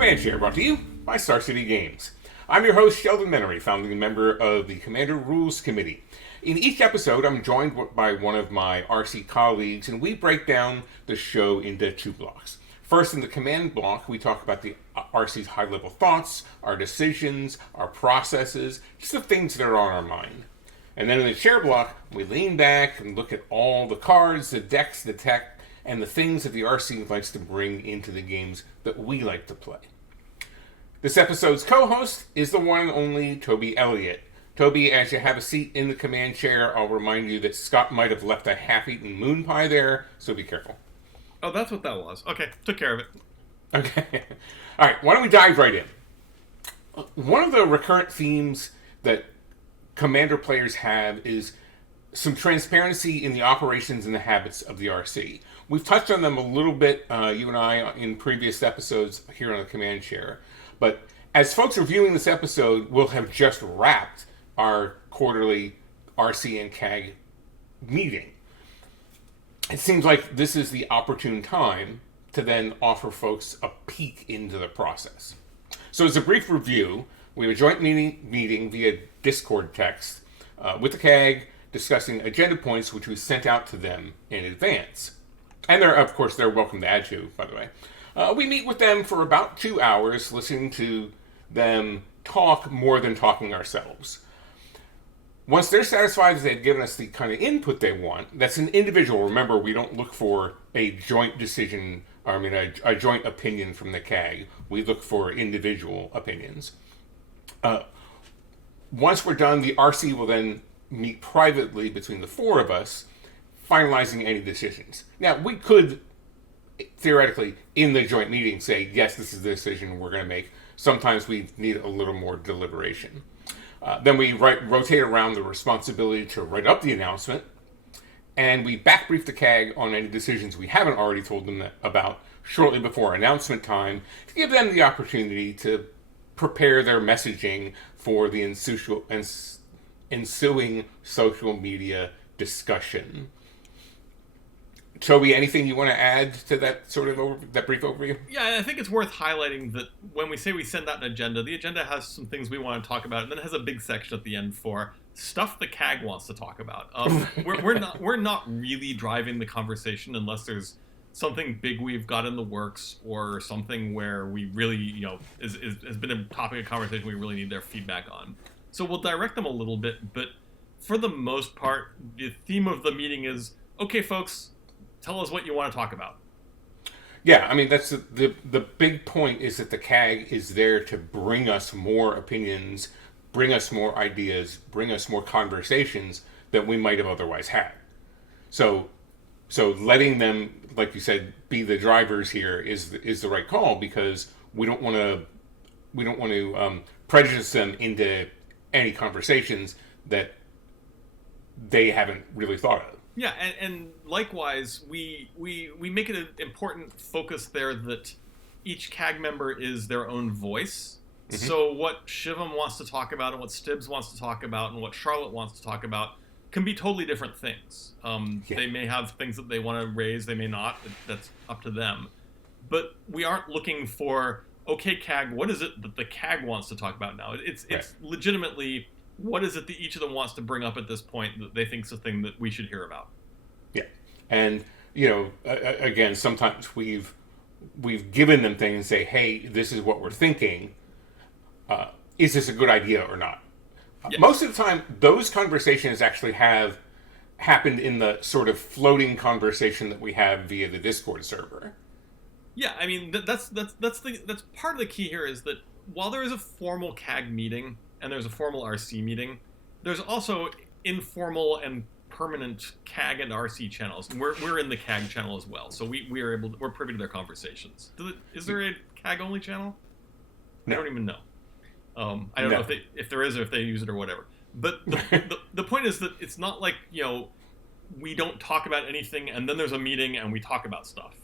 Command Share, brought to you by Star City Games. I'm your host, Sheldon Menery, founding member of the Commander Rules Committee. In each episode, I'm joined by one of my RC colleagues, and we break down the show into two blocks. First, in the command block, we talk about the RC's high-level thoughts, our decisions, our processes, just the things that are on our mind. And then in the share block, we lean back and look at all the cards, the decks, the tech, and the things that the RC likes to bring into the games that we like to play. This episode's co-host is the one and only Toby Elliott. Toby, as you have a seat in the command chair, I'll remind you that Scott might have left a half-eaten moon pie there, so be careful. Oh, that's what that was. Okay, took care of it. Okay. All right, why don't we dive right in? One of the recurrent themes that Commander players have is some transparency in the operations and the habits of the RC. We've touched on them a little bit, you and I, in previous episodes here on the Command Share. But as folks are viewing this episode, we'll have just wrapped our quarterly RC and CAG meeting. It seems like this is the opportune time to then offer folks a peek into the process. So as a brief review, we have a joint meeting via Discord text with the CAG discussing agenda points which we sent out to them in advance. And they're welcome to add to, by the way. We meet with them for about 2 hours, listening to them talk more than talking ourselves. Once they're satisfied that they've given us the kind of input they want, that's an individual. Remember, we don't look for a joint decision, a joint opinion from the CAG. We look for individual opinions. Once we're done, the RC will then meet privately between the four of us, finalizing any decisions. Now, we could, theoretically, in the joint meeting say, yes, this is the decision we're going to make. Sometimes we need a little more deliberation. Then we rotate around the responsibility to write up the announcement, and we backbrief the CAG on any decisions we haven't already told them about shortly before announcement time to give them the opportunity to prepare their messaging for the ensuing social media discussion. Toby, anything you want to add to that sort of that brief overview? Yeah, I think it's worth highlighting that when we say we send out an agenda, the agenda has some things we want to talk about, and then it has a big section at the end for stuff the CAG wants to talk about. We're not really driving the conversation unless there's something big we've got in the works or something where we really, has been a topic of conversation we really need their feedback on. So we'll direct them a little bit, but for the most part, the theme of the meeting is, okay, folks, tell us what you want to talk about. Yeah, that's the big point is that the CAG is there to bring us more opinions, bring us more ideas, bring us more conversations that we might have otherwise had. So letting them, like you said, be the drivers here is the right call, because we don't want to prejudice them into any conversations that they haven't really thought of. Yeah, and likewise, we make it an important focus there that each CAG member is their own voice. Mm-hmm. So what Shivam wants to talk about and what Stibbs wants to talk about and what Charlotte wants to talk about can be totally different things. They may have things that they want to raise, they may not. That's up to them. But we aren't looking for, okay, CAG, what is it that the CAG wants to talk about now? It's legitimately, what is it that each of them wants to bring up at this point that they think is a thing that we should hear about? Yeah. And, again, sometimes we've given them things and say, hey, this is what we're thinking. Is this a good idea or not? Yes. Most of the time, those conversations actually have happened in the sort of floating conversation that we have via the Discord server. Yeah, that's part of the key here is that while there is a formal CAG meeting and there's a formal RC meeting, there's also informal and permanent CAG and RC channels, and we're in the CAG channel as well, so we're privy to their conversations. Is there a CAG only channel? No. I don't even know. I don't know if there is or if they use it or whatever. But the point is that it's not like we don't talk about anything and then there's a meeting and we talk about stuff.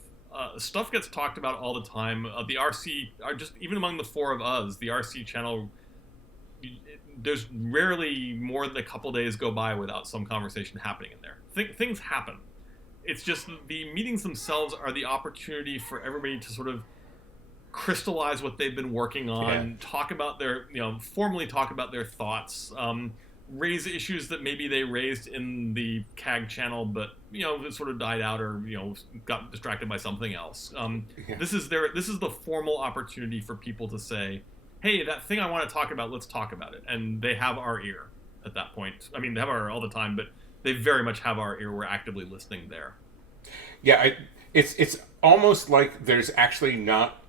Stuff gets talked about all the time. The RC are just, even among the four of us, the RC channel, there's rarely more than a couple days go by without some conversation happening in there. Things happen. It's just the meetings themselves are the opportunity for everybody to sort of crystallize what they've been working on, Yeah. talk about their, formally talk about their thoughts, raise issues that maybe they raised in the CAG channel, but it sort of died out or got distracted by something else. Yeah. This is the formal opportunity for people to say, "Hey, that thing I want to talk about, let's talk about it," and they have our ear at that point. I mean, they have our ear all the time, but they very much have our ear. We're actively listening there. Yeah, it's almost like there's actually not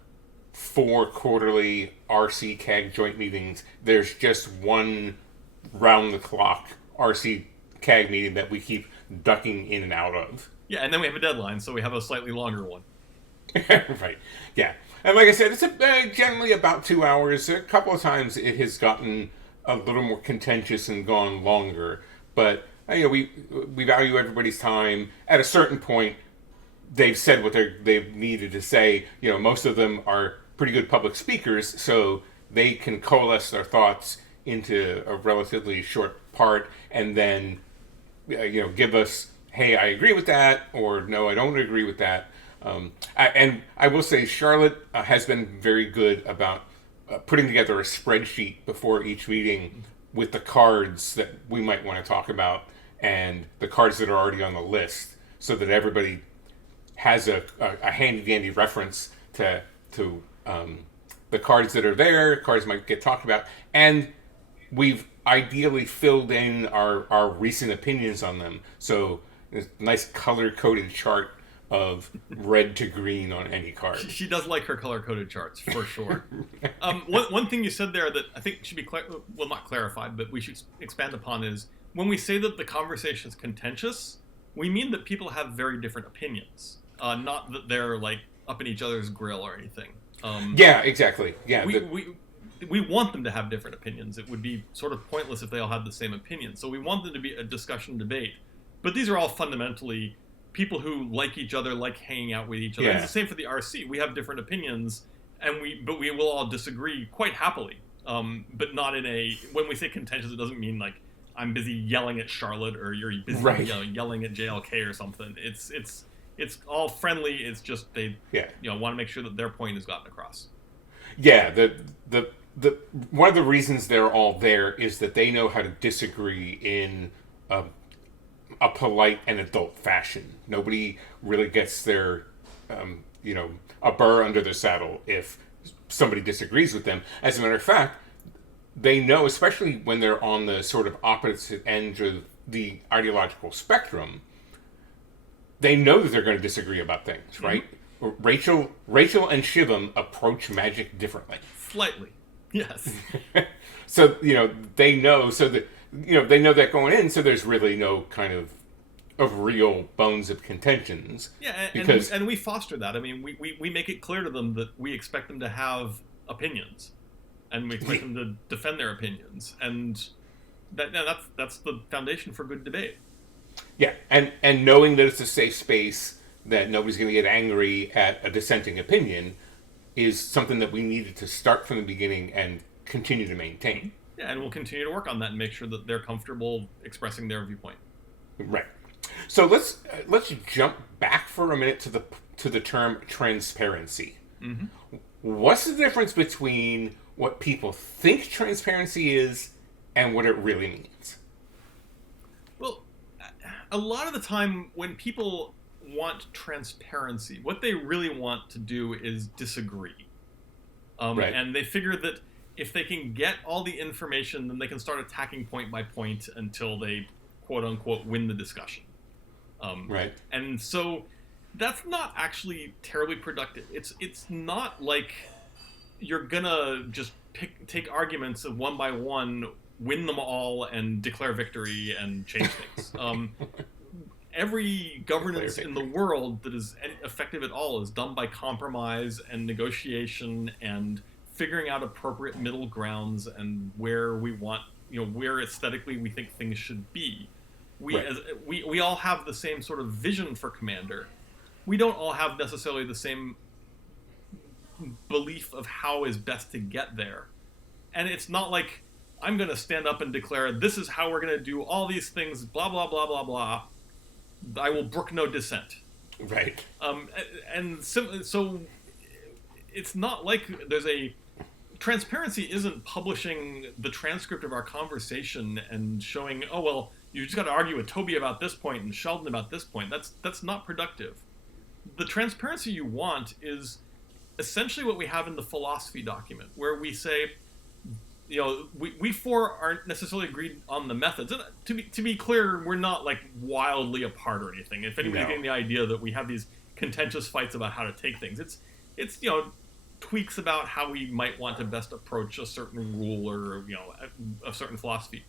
4 quarterly RC CAG joint meetings. There's just one round the clock RC CAG meeting that we keep ducking in and out of. Yeah, and then we have a deadline, so we have a slightly longer one. Right. Yeah. And like I said, it's generally about 2 hours. A couple of times it has gotten a little more contentious and gone longer, but we value everybody's time. At a certain point, they've said what they've needed to say. Most of them are pretty good public speakers, so they can coalesce their thoughts into a relatively short part, and then give us, hey, I agree with that, or no, I don't agree with that. And I will say Charlotte has been very good about putting together a spreadsheet before each meeting with the cards that we might want to talk about and the cards that are already on the list, so that everybody has a handy-dandy reference to the cards that are there, cards might get talked about, and we've ideally filled in our recent opinions on them. So a nice color-coded chart of red to green on any card. She does like her color-coded charts, for sure. One thing you said there that I think should be, not clarified, but we should expand upon is, when we say that the conversation is contentious, we mean that people have very different opinions. Not that they're, up in each other's grill or anything. Yeah, exactly. Yeah, we want them to have different opinions. It would be sort of pointless if they all had the same opinion. So we want them to be a discussion debate. But these are all fundamentally people who like each other, like hanging out with each other. Yeah. It's the same for the RC. We have different opinions, but we will all disagree quite happily. But not in when we say contentious, it doesn't mean I'm busy yelling at Charlotte or you're busy yelling at JLK or something. It's all friendly. It's just they want to make sure that their point is gotten across. Yeah, the one of the reasons they're all there is that they know how to disagree in a polite and adult fashion. Nobody really gets their a burr under the saddle if somebody disagrees with them. As a matter of fact, they know, especially when they're on the sort of opposite end of the ideological spectrum, they know that they're going to disagree about things, right? Mm-hmm. Rachel and Shivam approach magic differently. Slightly, yes. So they know. So that they know that going in. So there's really no kind of real bones of contentions. Yeah, and we foster that. I mean, we make it clear to them that we expect them to have opinions, and we expect them to defend their opinions, and that's the foundation for good debate. Yeah, and knowing that it's a safe space, that nobody's going to get angry at a dissenting opinion, is something that we needed to start from the beginning and continue to maintain. Yeah, and we'll continue to work on that and make sure that they're comfortable expressing their viewpoint. Right. So let's jump back for a minute to the term transparency. Mm-hmm. What's the difference between what people think transparency is and what it really means? Well, a lot of the time when people want transparency, what they really want to do is disagree. Right. And they figure that if they can get all the information, then they can start attacking point by point until they, quote unquote, win the discussion. Right. And so that's not actually terribly productive. It's not like you're gonna just take arguments of one by one, win them all, and declare victory and change things. Every governance in the world that is effective at all is done by compromise and negotiation and figuring out appropriate middle grounds and where we want, where aesthetically we think things should be. We all have the same sort of vision for Commander. We don't all have necessarily the same belief of how is best to get there. And it's not like I'm going to stand up and declare, this is how we're going to do all these things, blah, blah, blah, blah, blah. I will brook no dissent. Right. And so it's not like there's a transparency isn't publishing the transcript of our conversation and showing, oh well, you just got to argue with Toby about this point and Sheldon about this point. That's not productive. The transparency you want is essentially what we have in the philosophy document, where we say, we four aren't necessarily agreed on the methods. And to be clear, we're not like wildly apart or anything. If anybody's getting the idea that we have these contentious fights about how to take things, it's tweaks about how we might want to best approach a certain rule or a certain philosophy.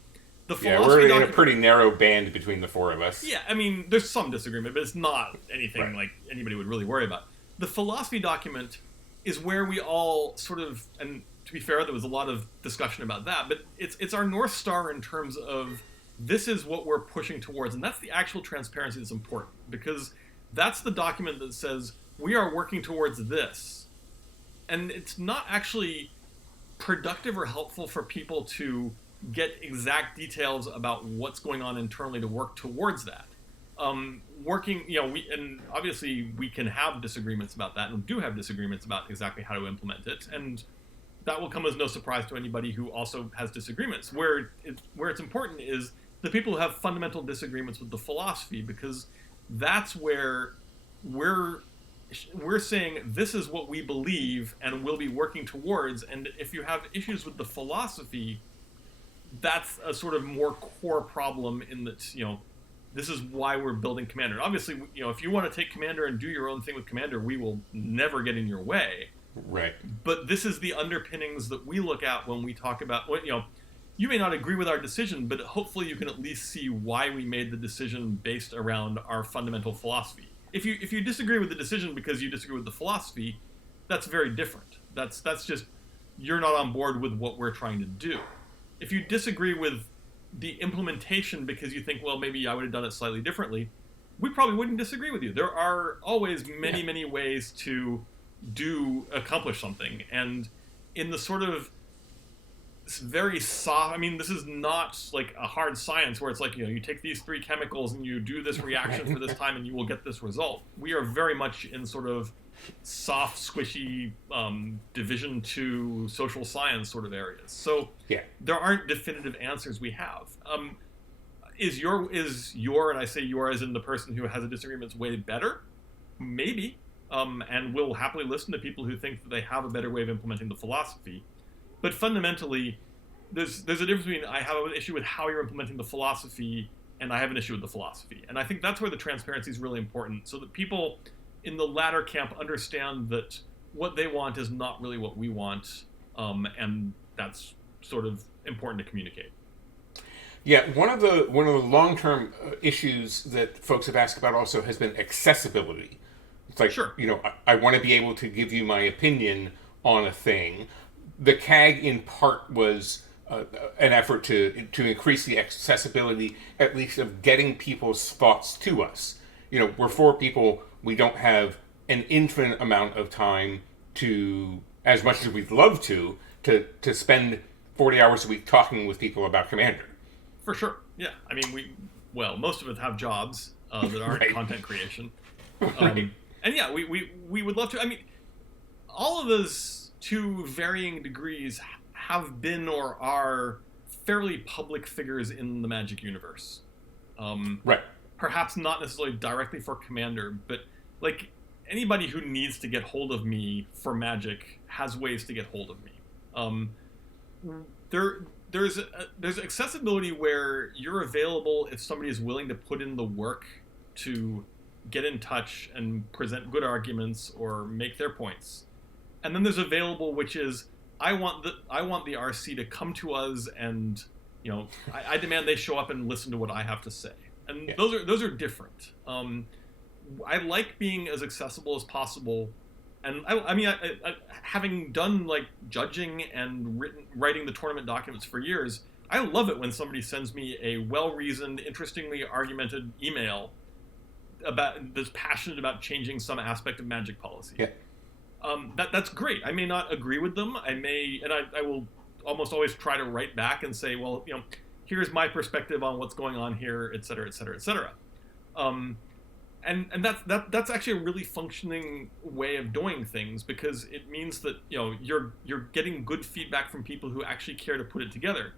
We're in a pretty narrow band between the four of us. Yeah, I mean, there's some disagreement, but it's not anything like anybody would really worry about. The philosophy document is where we all sort of, and to be fair, there was a lot of discussion about that, but it's our North Star in terms of this is what we're pushing towards, and that's the actual transparency that's important, because that's the document that says we are working towards this. And it's not actually productive or helpful for people to get exact details about what's going on internally to work towards that. And obviously we can have disagreements about that, and do have disagreements about exactly how to implement it, and that will come as no surprise to anybody who also has disagreements. Where it's important is the people who have fundamental disagreements with the philosophy, because that's where we're saying this is what we believe and will be working towards. And if you have issues with the philosophy, that's a sort of more core problem in that, this is why we're building Commander. Obviously, if you want to take Commander and do your own thing with Commander, we will never get in your way. Right. But this is the underpinnings that we look at when we talk about what, you may not agree with our decision, but hopefully you can at least see why we made the decision based around our fundamental philosophy. If you disagree with the decision because you disagree with the philosophy, that's very different. That's just, you're not on board with what we're trying to do. If you disagree with the implementation because you think, well, maybe I would have done it slightly differently, we probably wouldn't disagree with you. There are always many ways to accomplish something. And in the sort of very soft, I mean, this is not like a hard science where it's like, you take these 3 chemicals and you do this reaction for this time and you will get this result. We are very much in sort of soft, squishy, division to social science sort of areas. So there aren't definitive answers we have. Is your, and I say your as in the person who has a disagreement, way better? Maybe. And we'll happily listen to people who think that they have a better way of implementing the philosophy. But fundamentally, there's a difference between I have an issue with how you're implementing the philosophy and I have an issue with the philosophy. And I think that's where the transparency is really important, so that people in the latter camp understand that what they want is not really what we want, and that's sort of important to communicate. Yeah, one of the long-term issues that folks have asked about also has been accessibility. It's like, I want to be able to give you my opinion on a thing. The CAG, in part, was an effort to increase the accessibility, at least of getting people's thoughts to us. We're 4 people. We don't have an infinite amount of time to, as much as we'd love to spend 40 hours a week talking with people about Commander. For sure. Yeah. I mean, most of us have jobs that aren't content creation. And yeah, we would love to. I mean, all of us, to varying degrees, have been or are fairly public figures in the Magic universe. Perhaps not necessarily directly for Commander, but like anybody who needs to get hold of me for Magic has ways to get hold of me. There's accessibility where you're available if somebody is willing to put in the work to get in touch and present good arguments or make their points. And then there's available, which is I want the RC to come to us and I demand they show up and listen to what I have to say. And those are different. I like being as accessible as possible, and I having done like judging and writing the tournament documents for years, I love it when somebody sends me a well-reasoned, interestingly argumented email that's passionate about changing some aspect of Magic policy. Yeah. That's great. I may not agree with them. I will almost always try to write back and say, well, here's my perspective on what's going on here, et cetera, et cetera, et cetera. and that's actually a really functioning way of doing things, because it means that you're getting good feedback from people who actually care to put it together.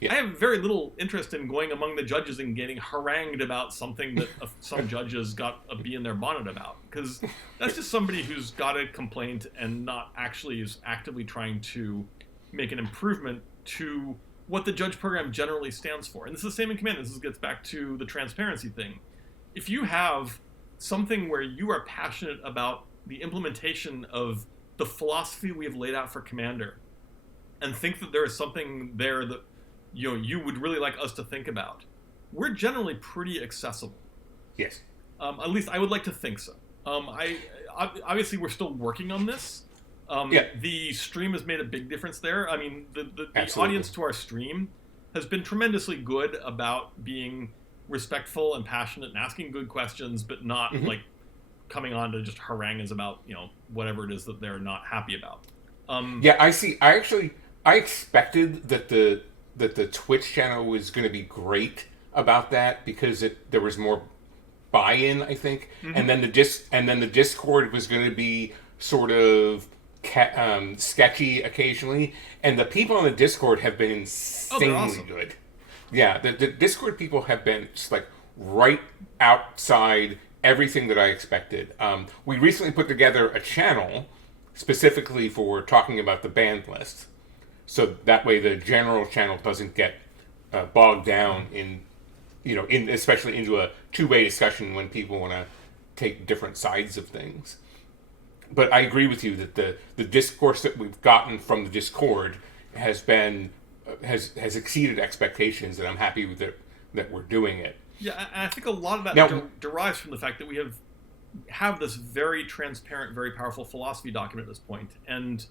Yeah. I have very little interest in going among the judges and getting harangued about something that some judges got a bee in their bonnet about, because that's just somebody who's got a complaint and not actually is actively trying to make an improvement to what the judge program generally stands for. And this is the same in command. This gets back to the transparency thing. If you have something where you are passionate about the implementation of the philosophy we have laid out for Commander, and think that there is something there that you would really like us to think about, we're generally pretty accessible. Yes. At least I would like to think so. Obviously we're still working on this. The stream has made a big difference there. I mean, the audience to our stream has been tremendously good about being respectful and passionate and asking good questions, but not like coming on to just harangue us about whatever it is that they're not happy about. I see. I expected that the Twitch channel was going to be great about that, because there was more buy-in, I think, and then the Discord was going to be sort of sketchy occasionally, and the people on the Discord have been insanely awesome. good. Yeah, the Discord people have been just like right outside everything that I expected. We recently put together a channel specifically for talking about the banned list, so that way the general channel doesn't get bogged down in especially into a two-way discussion when people want to take different sides of things. But I agree with you that the discourse that we've gotten from the Discord has exceeded expectations, and I'm happy with it that we're doing it. Yeah, and I think a lot of that derives from the fact that we have this very transparent, very powerful philosophy document at this point, and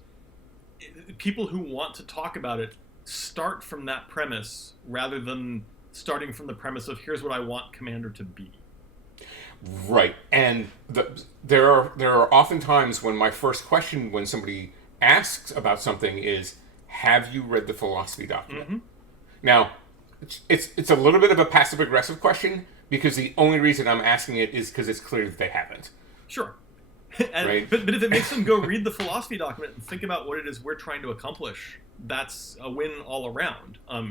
people who want to talk about it start from that premise rather than starting from the premise of here's what I want Commander to be. Right, and there are often times when my first question when somebody asks about something is, have you read the philosophy document? Now, it's a little bit of a passive-aggressive question, because the only reason I'm asking it is because it's clear that they haven't. Sure. Right? But if it makes them go read the philosophy document and think about what it is we're trying to accomplish, that's a win all around. I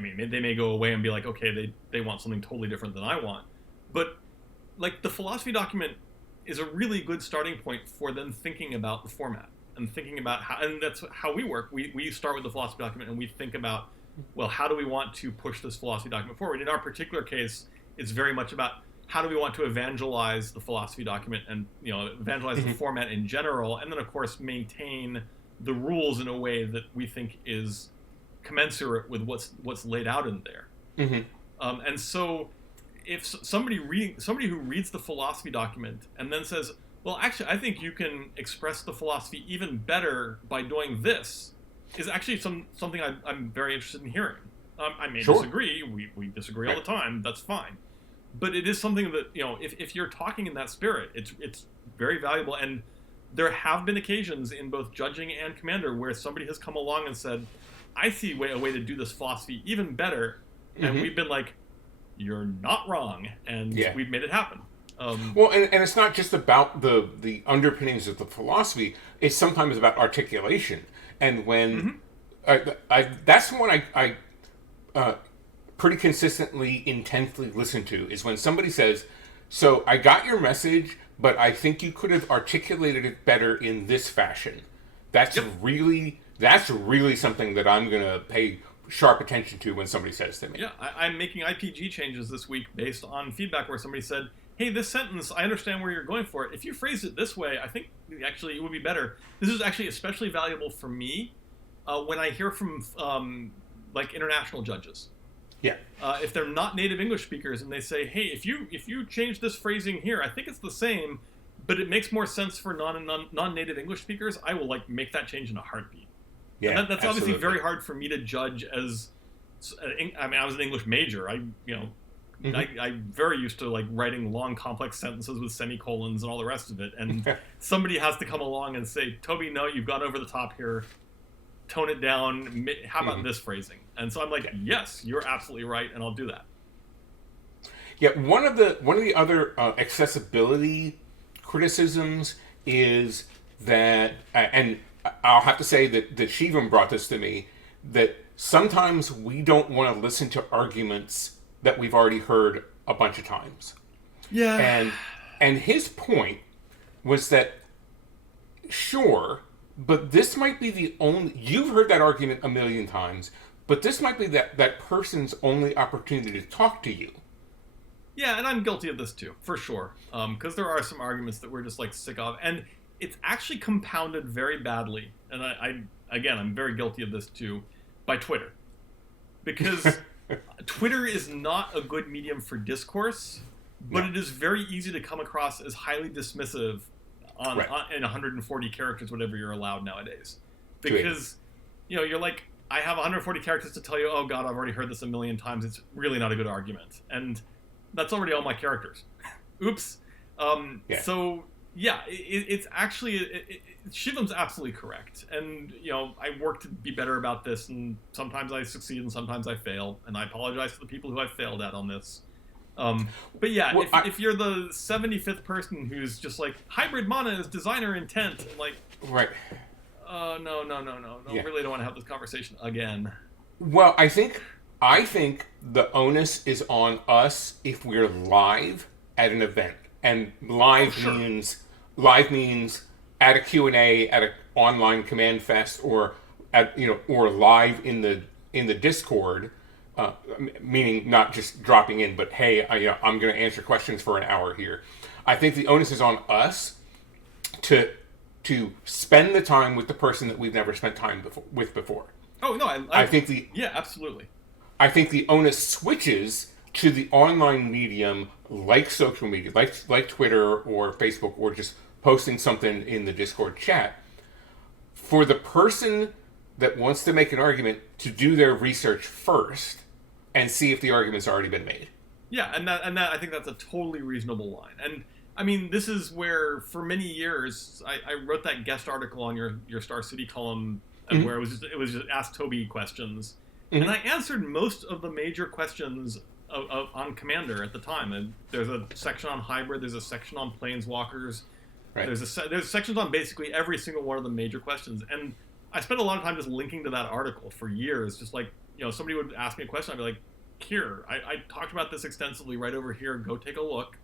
mean, they may go away and be like, okay, they want something totally different than I want. But, like, the philosophy document is a really good starting point for them thinking about the format and thinking about how, and that's how we work. We start with the philosophy document and we think about, well, how do we want to push this philosophy document forward? In our particular case, it's very much about how do we want to evangelize the philosophy document and, evangelize the format in general, and then, of course, maintain the rules in a way that we think is commensurate with what's laid out in there. And so if somebody who reads the philosophy document and then says, well, actually, I think you can express the philosophy even better by doing this, is actually something I'm very interested in hearing. I may disagree. We disagree all the time. That's fine. But it is something that, if you're talking in that spirit, it's very valuable. And there have been occasions in both judging and Commander where somebody has come along and said, I see a way to do this philosophy even better. And we've been like, you're not wrong. And we've made it happen. Well, and it's not just about the underpinnings of the philosophy. It's sometimes about articulation. And when that's the one I pretty consistently, intensely listen to, is when somebody says, so I got your message, but I think you could have articulated it better in this fashion. That's really something that I'm going to pay sharp attention to when somebody says to me. Yeah, I'm making IPG changes this week based on feedback where somebody said, hey, this sentence, I understand where you're going for it. If you phrased it this way, I think actually it would be better. This is actually especially valuable for me when I hear from international judges. Yeah. If they're not native English speakers and they say, hey, if you change this phrasing here, I think it's the same, but it makes more sense for non-native English speakers, I will make that change in a heartbeat. Yeah, and that's obviously very hard for me to judge as. I was an English major. I'm very used to writing long, complex sentences with semicolons and all the rest of it. And somebody has to come along and say, Toby, no, you've gone over the top here. Tone it down. How about this phrasing? And so I'm like, yes, you're absolutely right, and I'll do that. Yeah, one of the other accessibility criticisms is that, and I'll have to say that Shivam brought this to me, that sometimes we don't want to listen to arguments that we've already heard a bunch of times. Yeah. And his point was that, sure, but this might be the only... You've heard that argument a million times, but this might be that person's only opportunity to talk to you. Yeah, and I'm guilty of this too, for sure. Because there are some arguments that we're just like sick of, and it's actually compounded very badly. And I'm very guilty of this too, by Twitter, because Twitter is not a good medium for discourse, but it is very easy to come across as highly dismissive in 140 characters, whatever you're allowed nowadays. Because you're like, I have 140 characters to tell you, oh God, I've already heard this a million times. It's really not a good argument, and that's already all my characters. Oops. So yeah, it's actually Shivam's absolutely correct, and I work to be better about this, and sometimes I succeed and sometimes I fail, and I apologize to the people who I've failed at on this. But yeah, well, if you're the 75th person who's just like, hybrid mana is designer intent, like, right? No, really don't want to have this conversation again. Well, I think the onus is on us if we're live at an event, and live means at a Q&A, at an online command fest, or or live in the Discord, meaning not just dropping in, but hey, I'm going to answer questions for an hour here. I think the onus is on us to spend the time with the person that we've never spent time with before. Oh no, I think absolutely. I think the onus switches to the online medium, like social media, like Twitter or Facebook, or just posting something in the Discord chat, for the person that wants to make an argument to do their research first and see if the argument's already been made. Yeah, and that I think that's a totally reasonable line. And I mean, this is where for many years I wrote that guest article on your Star City column, where it was just Ask Toby questions. Mm-hmm. And I answered most of the major questions on Commander at the time. And there's a section on hybrid. There's a section on planeswalkers. Right. There's sections on basically every single one of the major questions. And I spent a lot of time just linking to that article for years. Just like, somebody would ask me a question, I'd be like, here, I talked about this extensively right over here. Go take a look.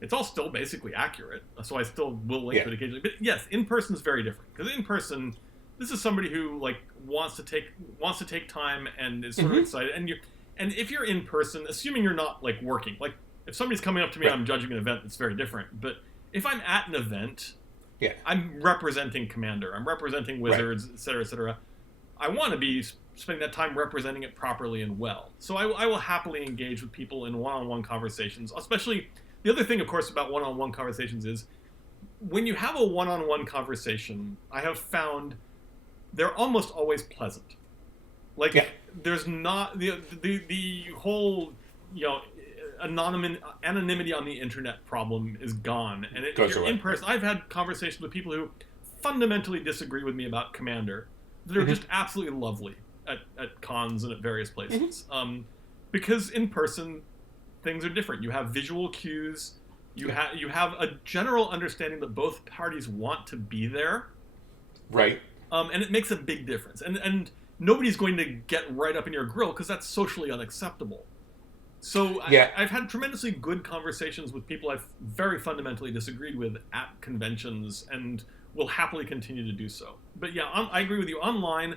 It's all still basically accurate, so I still will link to it occasionally. But yes, in person is very different, because in person, this is somebody who like wants to take time and is sort of excited. And if you're in person, assuming you're not like working, like if somebody's coming up to me, I'm judging an event, it's very different. But if I'm at an event, I'm representing Commander, I'm representing Wizards, et cetera, I want to be spending that time representing it properly and well. So I will happily engage with people in one-on-one conversations. Especially, the other thing, of course, about one-on-one conversations is when you have a one-on-one conversation, I have found they're almost always pleasant. Like, there's not the whole, anonymity on the internet problem is gone. And if you're in person, I've had conversations with people who fundamentally disagree with me about Commander. They're just absolutely lovely at cons and at various places. Because in person, things are different. You have visual cues. You have a general understanding that both parties want to be there. Right. And it makes a big difference. And nobody's going to get right up in your grill because that's socially unacceptable. So I've had tremendously good conversations with people I've very fundamentally disagreed with at conventions, and will happily continue to do so. But yeah, I agree with you. Online,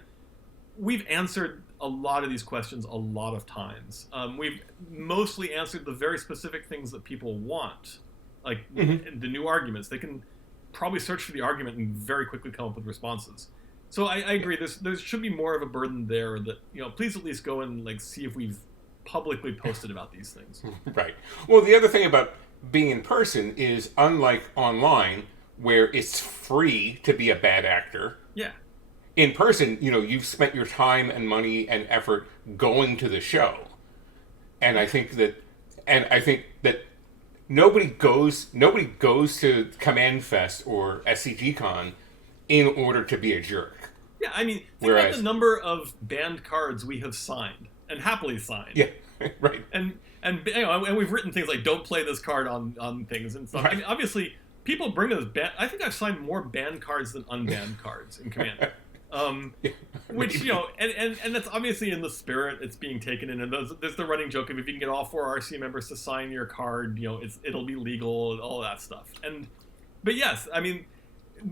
we've answered a lot of these questions a lot of times. We've mostly answered the very specific things that people want, like the new arguments. They can probably search for the argument and very quickly come up with responses. So I agree. There should be more of a burden there that, please at least go and like see if we've publicly posted about these things. Right. Well, the other thing about being in person is, unlike online, where it's free to be a bad actor. Yeah. In person, you've spent your time and money and effort going to the show. And I think that nobody goes to Command Fest or SCG Con in order to be a jerk. Yeah, I mean, think about the number of banned cards we have signed, and happily signed. Yeah, right. And and and we've written things like "Don't play this card on things" and stuff. Right. I mean, obviously, people bring us I think I've signed more banned cards than unbanned cards in Commander. Which and that's obviously in the spirit it's being taken in, and there's the running joke of if you can get all 4 RC members to sign your card, it'll be legal, all that stuff. But yes, I mean,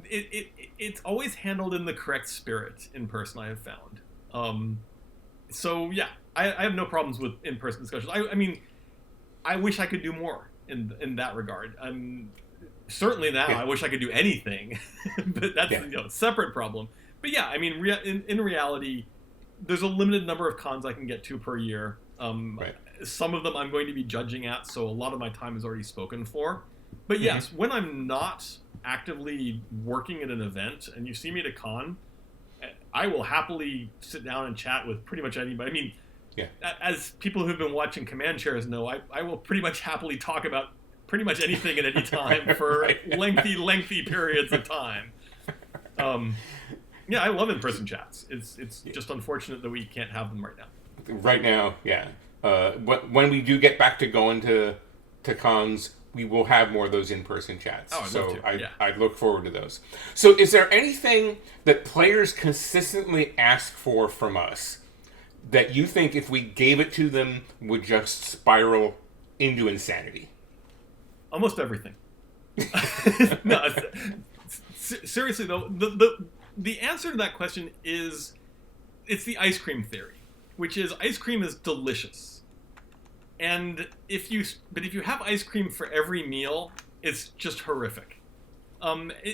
it's always handled in the correct spirit in person, I have found. So yeah, I have no problems with in-person discussions. I mean, I wish I could do more in that regard. Certainly now, I wish I could do anything, but that's a separate problem. But yeah, I mean, in reality, there's a limited number of cons I can get to per year. Some of them I'm going to be judging at, so a lot of my time is already spoken for. But yes, when I'm not actively working at an event and you see me at a con, I will happily sit down and chat with pretty much anybody. I mean, as people who've been watching Command Chairs know, I will pretty much happily talk about pretty much anything at any time for lengthy periods of time. Yeah, I love in-person chats. It's just unfortunate that we can't have them right now. Right now, yeah. When we do get back to going to cons, we will have more of those in-person chats. Oh, I'd love to. I look forward to those. So is there anything that players consistently ask for from us that you think if we gave it to them would just spiral into insanity? Almost everything. No, seriously though, the answer to that question is it's the ice cream theory, which is ice cream is delicious. And if you have ice cream for every meal, it's just horrific.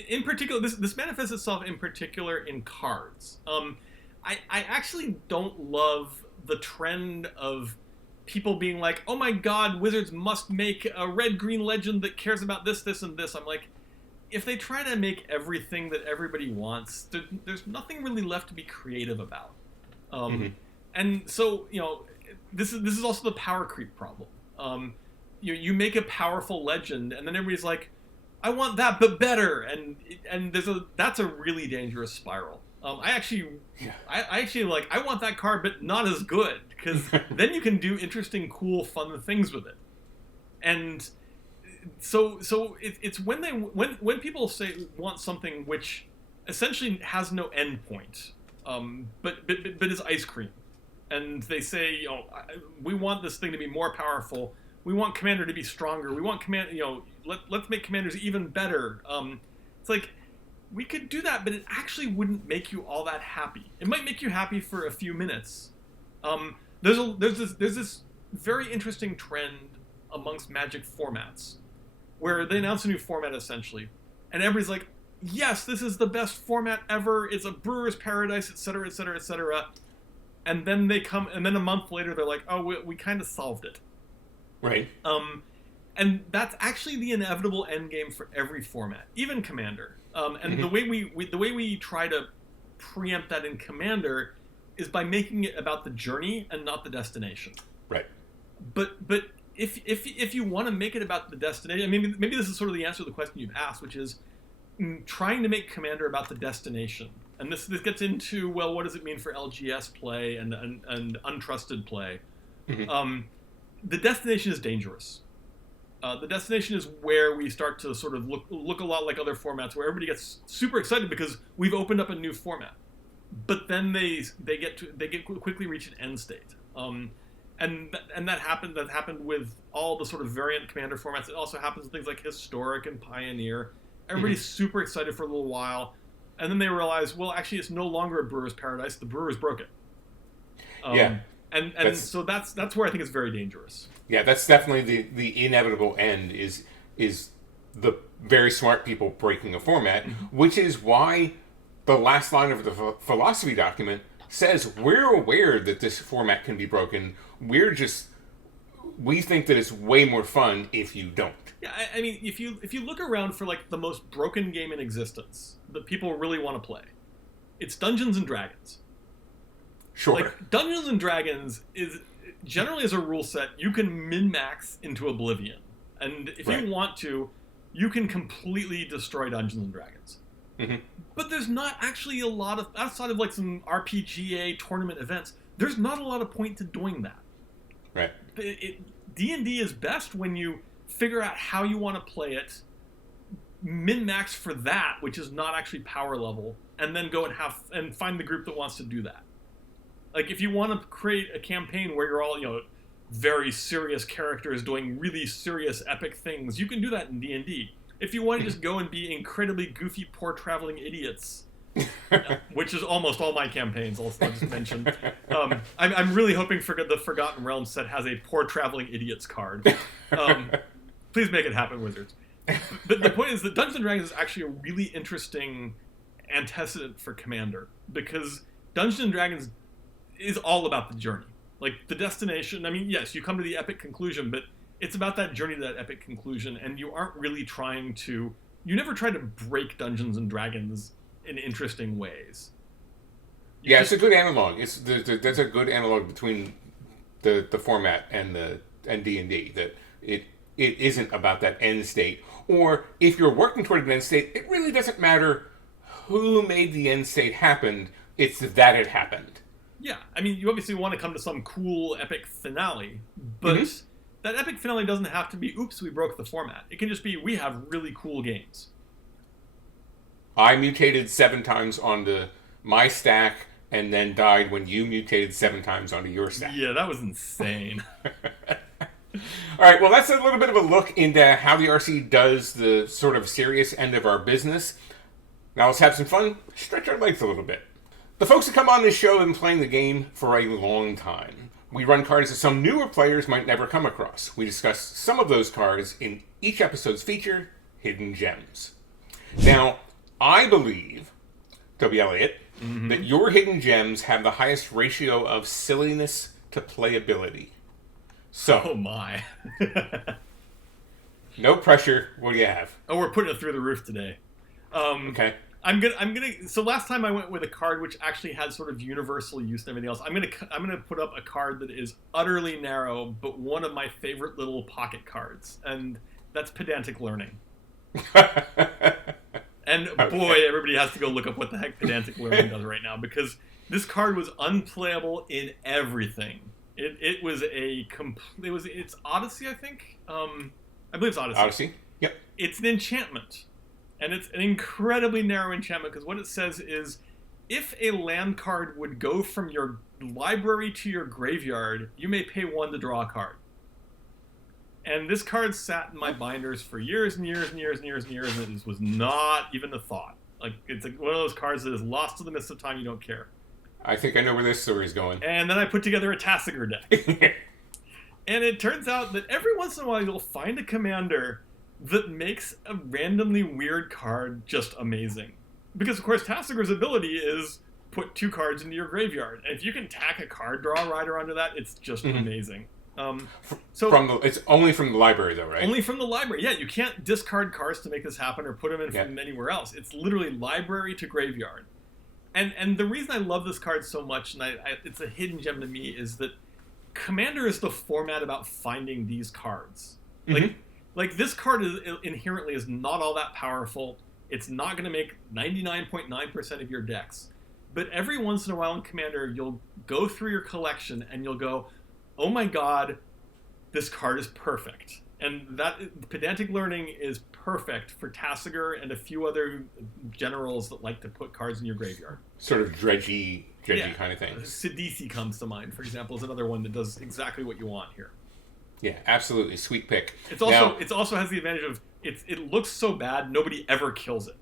In particular, this manifests itself in particular in cards. I actually don't love the trend of people being like, oh my god, Wizards must make a red-green legend that cares about this, this, and this. I'm like, if they try to make everything that everybody wants, there's nothing really left to be creative about. And so, this is also the power creep problem. You make a powerful legend, and then everybody's like, I want that, but better. And that's a really dangerous spiral. I actually I want that card, but not as good, because then you can do interesting, cool, fun things with it. And so it's when people say want something which essentially has no end point, but is ice cream, and they say, we want this thing to be more powerful. We want Commander to be stronger. We want let's make Commanders even better. It's like, we could do that, but it actually wouldn't make you all that happy. It might make you happy for a few minutes. There's this very interesting trend amongst Magic formats where they announce a new format essentially, and everybody's like, yes, this is the best format ever. It's a brewer's paradise, etc., etc., etc. And then a month later they're like, oh, we kind of solved it. Right. And that's actually the inevitable end game for every format, even Commander. And the way we try to preempt that in Commander is by making it about the journey and not the destination. Right. But if you want to make it about the destination, maybe this is sort of the answer to the question you've asked, which is trying to make Commander about the destination. And this gets into, well, what does it mean for LGS play and untrusted play? The destination is dangerous. The destination is where we start to sort of look a lot like other formats, where everybody gets super excited because we've opened up a new format, but then they quickly reach an end state. And that happened with all the sort of variant Commander formats. It also happens with things like Historic and Pioneer. Everybody's super excited for a little while, and then they realize, well, actually, it's no longer a brewer's paradise. The brewers broke it. So that's where I think it's very dangerous. Yeah, that's definitely the inevitable end is the very smart people breaking a format, which is why the last line of the philosophy document says we're aware that this format can be broken. We think that it's way more fun if you don't. Yeah, I mean, if you look around for like the most broken game in existence that people really want to play, it's Dungeons and Dragons. Sure. Like, Dungeons and Dragons is generally, as a rule set, you can min-max into oblivion. And if you want to, you can completely destroy Dungeons and Dragons. But there's not actually a lot of, outside of like some RPGA tournament events, there's not a lot of point to doing that. Right. D&D is best when you figure out how you want to play it, min-max for that, which is not actually power level, and then go and find the group that wants to do that. Like, if you want to create a campaign where you're all, very serious characters doing really serious epic things, you can do that in D&D. If you want to just go and be incredibly goofy, poor traveling idiots, which is almost all my campaigns, I'll just mention. I'm really hoping the Forgotten Realms set has a poor traveling idiots card. Please make it happen, Wizards. But the point is that Dungeons & Dragons is actually a really interesting antecedent for Commander, because Dungeons & Dragons is all about the journey. Like, the destination, I mean, yes, you come to the epic conclusion, but it's about that journey to that epic conclusion, and you aren't really you never try to break Dungeons & Dragons in interesting ways. It's a good analog. That's a good analog between the format and D&D, that it isn't about that end state. Or if you're working toward an end state, it really doesn't matter who made the end state happen. It's that it happened. Yeah, I mean, you obviously want to come to some cool epic finale, but that epic finale doesn't have to be, oops, we broke the format. It can just be, we have really cool games. I mutated 7 times onto my stack and then died when you mutated 7 times onto your stack. Yeah, that was insane. All right, well, that's a little bit of a look into how the RC does the sort of serious end of our business. Now let's have some fun, stretch our legs a little bit. The folks that come on this show have been playing the game for a long time. We run cards that some newer players might never come across. We discuss some of those cards in each episode's feature, Hidden Gems. Now, I believe, Toby Elliott, that your Hidden Gems have the highest ratio of silliness to playability. So, oh my. No pressure. What do you have? Oh, we're putting it through the roof today. Okay. I'm gonna. So last time I went with a card which actually had sort of universal use and everything else. I'm gonna put up a card that is utterly narrow, but one of my favorite little pocket cards, and that's Pedantic Learning. And boy, everybody has to go look up what the heck Pedantic Learning does right now, because this card was unplayable in everything. It's Odyssey, I think. I believe it's Odyssey. Odyssey. Yep. It's an enchantment. And it's an incredibly narrow enchantment, because what it says is, if a land card would go from your library to your graveyard, you may pay 1 to draw a card. And this card sat in my binders for years and years and years and years and years, and it was not even a thought. Like, it's like one of those cards that is lost to the mists of time, you don't care. I think I know where this story is going. And then I put together a Tasigur deck. And it turns out that every once in a while you'll find a commander that makes a randomly weird card just amazing. Because, of course, Tasigur's ability is put 2 cards into your graveyard. And if you can tack a card draw rider onto that, it's just amazing. It's only from the library, though, right? Only from the library. Yeah, you can't discard cards to make this happen or put them in from anywhere else. It's literally library to graveyard. And the reason I love this card so much, and it's a hidden gem to me, is that Commander is the format about finding these cards. Like this card inherently is not all that powerful. It's not going to make 99.9% of your decks. But every once in a while in Commander, you'll go through your collection and you'll go, oh my god, this card is perfect. And that Pedantic Learning is perfect for Tasigur and a few other generals that like to put cards in your graveyard. Sort of dredgy kind of thing. Sidisi comes to mind, for example, is another one that does exactly what you want here. Yeah, absolutely. Sweet pick. It also has the advantage of it looks so bad, nobody ever kills it.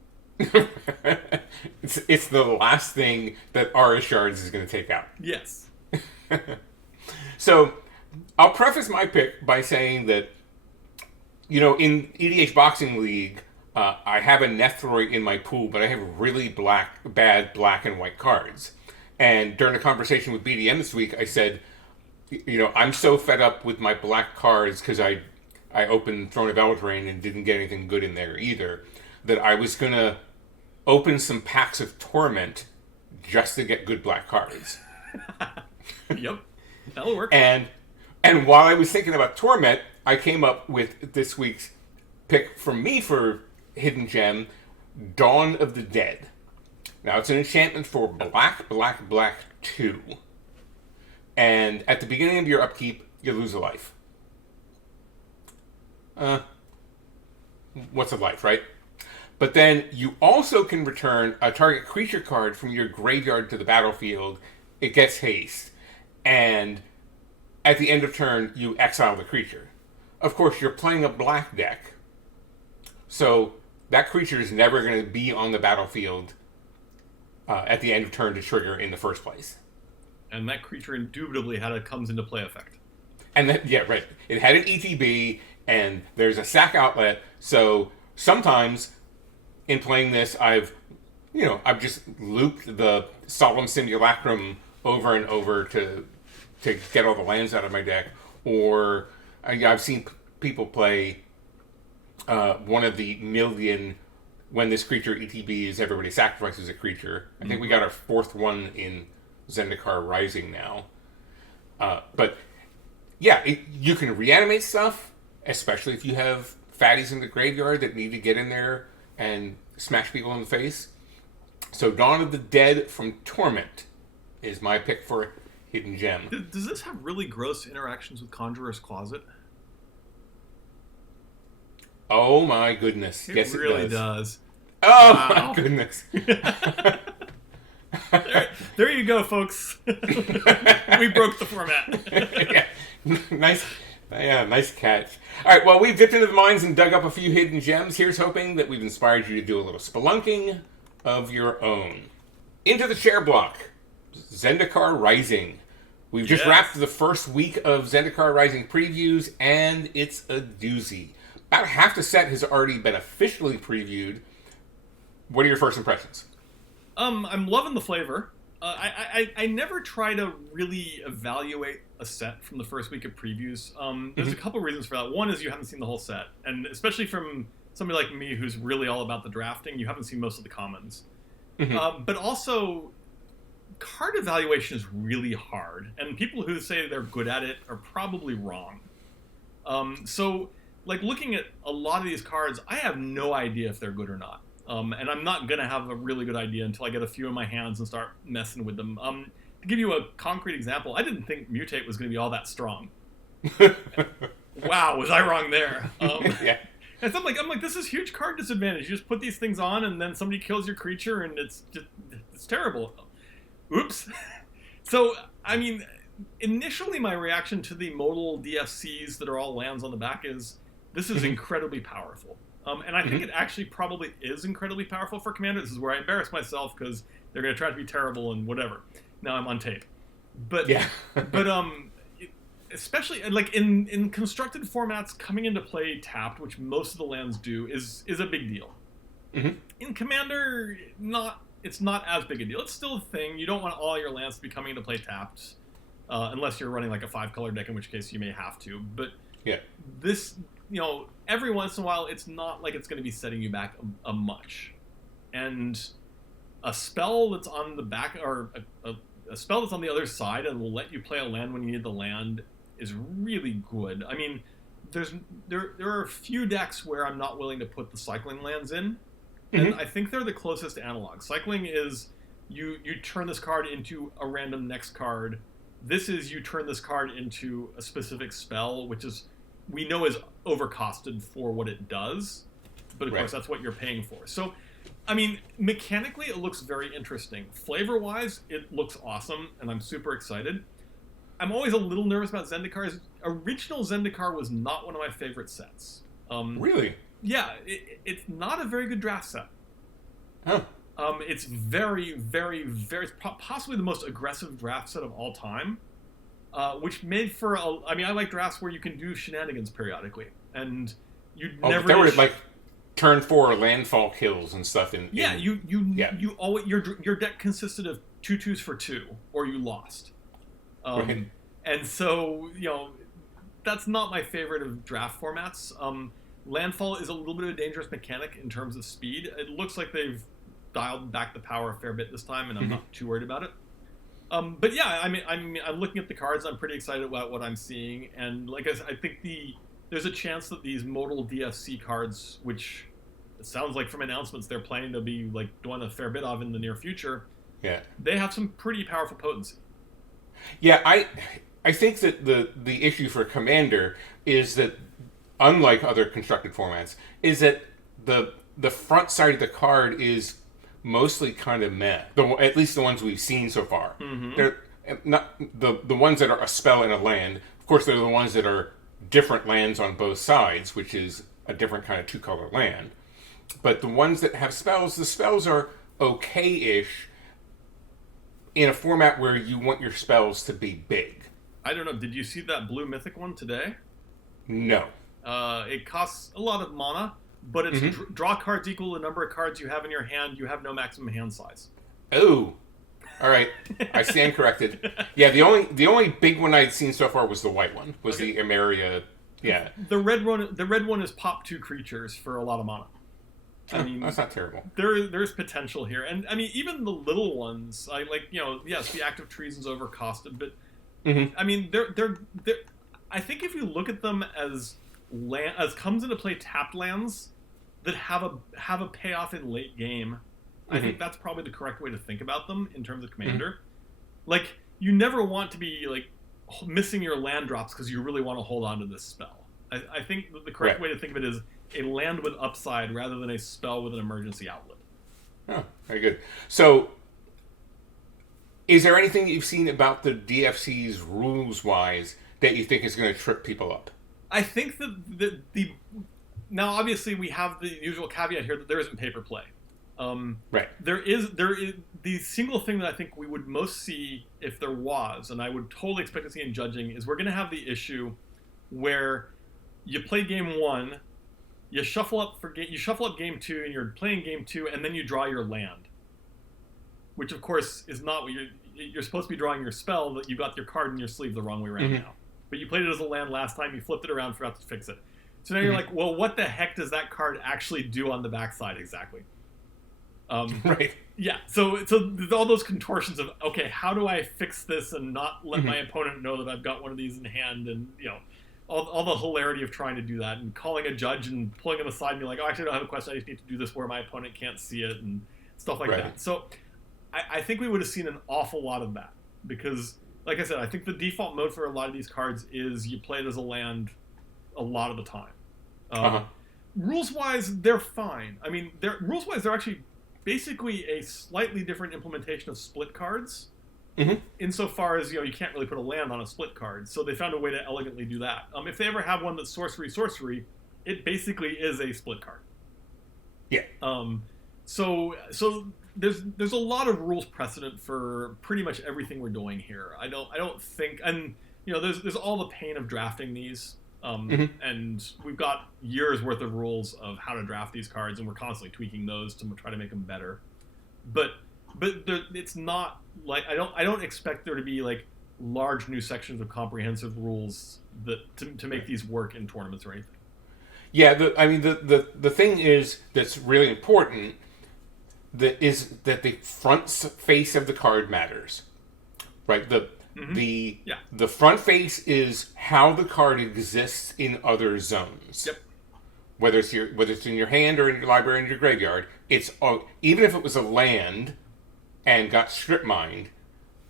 It's the last thing that Aura Shards is going to take out. Yes. So, I'll preface my pick by saying that, in EDH Boxing League, I have a Nethroi in my pool, but I have really bad black and white cards. And during a conversation with BDM this week, I said, I'm so fed up with my black cards because I opened Throne of Eldraine and didn't get anything good in there either, that I was going to open some packs of Torment just to get good black cards. Yep, that'll work. And while I was thinking about Torment, I came up with this week's pick from me for Hidden Gem, Dawn of the Dead. Now, it's an enchantment for black, 2. And at the beginning of your upkeep, you lose a life. what's of life, right? But then you also can return a target creature card from your graveyard to the battlefield. It gets haste. And at the end of turn, you exile the creature. Of course, you're playing a black deck. So that creature is never going to be on the battlefield at the end of turn to trigger in the first place. And that creature indubitably had a comes into play effect. And that, yeah, right. It had an ETB, and there's a sack outlet. So sometimes in playing this, I've just looped the Solemn Simulacrum over and over to get all the lands out of my deck. Or I've seen people play one of the million, when this creature ETBs, everybody sacrifices a creature. I think we got our fourth one in Zendikar Rising now. But yeah, you can reanimate stuff, especially if you have fatties in the graveyard that need to get in there and smash people in the face. So Dawn of the Dead from Torment is my pick for a hidden gem. Does this have really gross interactions with Conjurer's Closet? Oh my goodness. Yes, it really does. Oh wow. My goodness. There you go, folks. We broke the format. Nice catch. All right, well, we've dipped into the mines and dug up a few hidden gems. Here's hoping that we've inspired you to do a little spelunking of your own. Into the chair block, Zendikar Rising. We've just wrapped the first week of Zendikar Rising previews, and it's a doozy. About half the set has already been officially previewed. What are your first impressions? I'm loving the flavor. I never try to really evaluate a set from the first week of previews. There's a couple reasons for that. One is you haven't seen the whole set, and especially from somebody like me who's really all about the drafting, you haven't seen most of the commons. But also, card evaluation is really hard, and people who say they're good at it are probably wrong. So, like, looking at a lot of these cards, I have no idea if they're good or not. And I'm not going to have a really good idea until I get a few in my hands and start messing with them. To give you a concrete example, I didn't think Mutate was going to be all that strong. Wow, was I wrong there? Yeah. And so I'm like, this is huge card disadvantage. You just put these things on, and then somebody kills your creature, and it's terrible. Oops. So, I mean, initially my reaction to the modal DFCs that are all lands on the back is, this is incredibly powerful. And I think it actually probably is incredibly powerful for Commander. This is where I embarrass myself because they're going to try to be terrible and whatever. Now I'm on tape. But especially like in constructed formats, coming into play tapped, which most of the lands do, is a big deal. In Commander, it's not as big a deal. It's still a thing. You don't want all your lands to be coming into play tapped, unless you're running like a 5-color deck, in which case you may have to. But this, every once in a while, it's not like it's going to be setting you back a much. And a spell that's on the back, or a spell that's on the other side and will let you play a land when you need the land is really good. I mean, there are a few decks where I'm not willing to put the cycling lands in, and I think they're the closest analog. Cycling is you turn this card into a random next card. This is you turn this card into a specific spell, which is we know is overcosted for what it does, but of course that's what you're paying for. So, I mean, mechanically it looks very interesting. Flavor-wise, it looks awesome, and I'm super excited. I'm always a little nervous about Zendikar. Original Zendikar was not one of my favorite sets. Really? Yeah, it's not a very good draft set. Huh. It's very, very, very, possibly the most aggressive draft set of all time. Which made for I like drafts where you can do shenanigans periodically, and you never. There were like turn 4 landfall kills and stuff in. You always your deck consisted of 2/2s for 2, or you lost. And so that's not my favorite of draft formats. Landfall is a little bit of a dangerous mechanic in terms of speed. It looks like they've dialed back the power a fair bit this time, and I'm not too worried about it. But yeah, I mean, I'm looking at the cards. I'm pretty excited about what I'm seeing, and like I said, I think there's a chance that these modal DFC cards, which it sounds like from announcements they're planning to be like doing a fair bit of in the near future. Yeah, they have some pretty powerful potency. Yeah, I think that the issue for Commander is that unlike other constructed formats, is that the front side of the card is mostly kind of meh. At least the ones we've seen so far. Mm-hmm. They're not the ones that are a spell and a land. Of course, they're the ones that are different lands on both sides, which is a different kind of 2-color land. But the ones that have spells, the spells are okay-ish in a format where you want your spells to be big. I don't know. Did you see that blue mythic one today? No. It costs a lot of mana, but it's Mm-hmm. draw cards equal to the number of cards you have in your hand. You have no maximum hand size. Oh. All right. I stand corrected. Yeah, the only big one I'd seen so far was the white one. Was the Emeria. Yeah. The red one is pop 2 creatures for a lot of mana. I mean, that's not terrible. There's potential here, and I mean, even the little ones, I like, yes, the active treason's overcosted, but Mm-hmm. I mean, they're I think if you look at them as comes into play tapped lands that have a payoff in late game, Mm-hmm. I think that's probably the correct way to think about them in terms of Commander. Mm-hmm. Like, you never want to be like missing your land drops because you really want to hold on to this spell. I think that the correct way to think of it is a land with upside rather than a spell with an emergency outlet. Oh, very good. So, is there anything that you've seen about the DFC's rules-wise that you think is going to trip people up? I think that the now obviously we have the usual caveat here that there isn't paper play. Right. There is the single thing that I think we would most see if there was, and I would totally expect to see in judging, is we're going to have the issue where you play game 1, you shuffle up game 2, and you're playing game 2, and then you draw your land, which of course is not what you're supposed to be drawing your spell. That you got your card in your sleeve the wrong way around now, but you played it as a land last time. You flipped it around, forgot to fix it. So now you're like, well, what the heck does that card actually do on the backside exactly? Right. Yeah. So there's all those contortions of, okay, how do I fix this and not let my opponent know that I've got one of these in hand, and all the hilarity of trying to do that, and calling a judge and pulling him aside and being like, oh, actually, I don't have a question. I just need to do this where my opponent can't see it, and stuff like that. So I think we would have seen an awful lot of that because, like I said, I think the default mode for a lot of these cards is you play it as a land a lot of the time. Rules-wise, they're fine. I mean, rules-wise, they're actually basically a slightly different implementation of split cards. Insofar as, you can't really put a land on a split card, so they found a way to elegantly do that. If they ever have one that's sorcery, it basically is a split card. Yeah. So there's a lot of rules precedent for pretty much everything we're doing here. I don't think, and there's all the pain of drafting these, and we've got years worth of rules of how to draft these cards, and we're constantly tweaking those to try to make them better. But it's not like I don't expect there to be like large new sections of comprehensive rules that to make these work in tournaments or anything. Yeah, the thing is that's really important is that the front face of the card matters, right? The front face is how the card exists in other zones. Yep. Whether it's in your hand or in your library or in your graveyard, it's even if it was a land and got strip mined,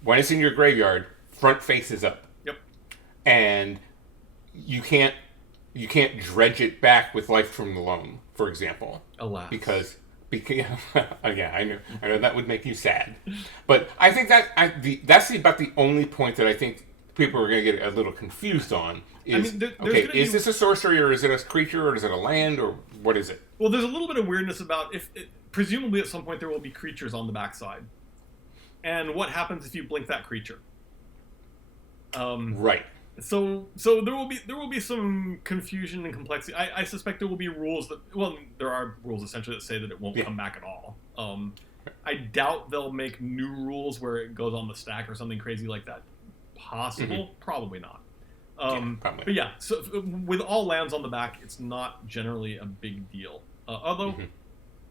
when it's in your graveyard, front face is up. Yep. And you can't dredge it back with Life from the Loam, for example. Alas. Because yeah, I know that would make you sad. But I think that's about the only point that I think people are going to get a little confused on. Is, is this a sorcery, or is it a creature, or is it a land, or what is it? Well, there's a little bit of weirdness about presumably at some point there will be creatures on the backside. And what happens if you blink that creature? Right. So there will be some confusion and complexity. I suspect there will be rules there are rules essentially that say that it won't come back at all. I doubt they'll make new rules where it goes on the stack or something crazy like that. Possible? Probably not. Probably. But yeah, so with all lands on the back, it's not generally a big deal. Although,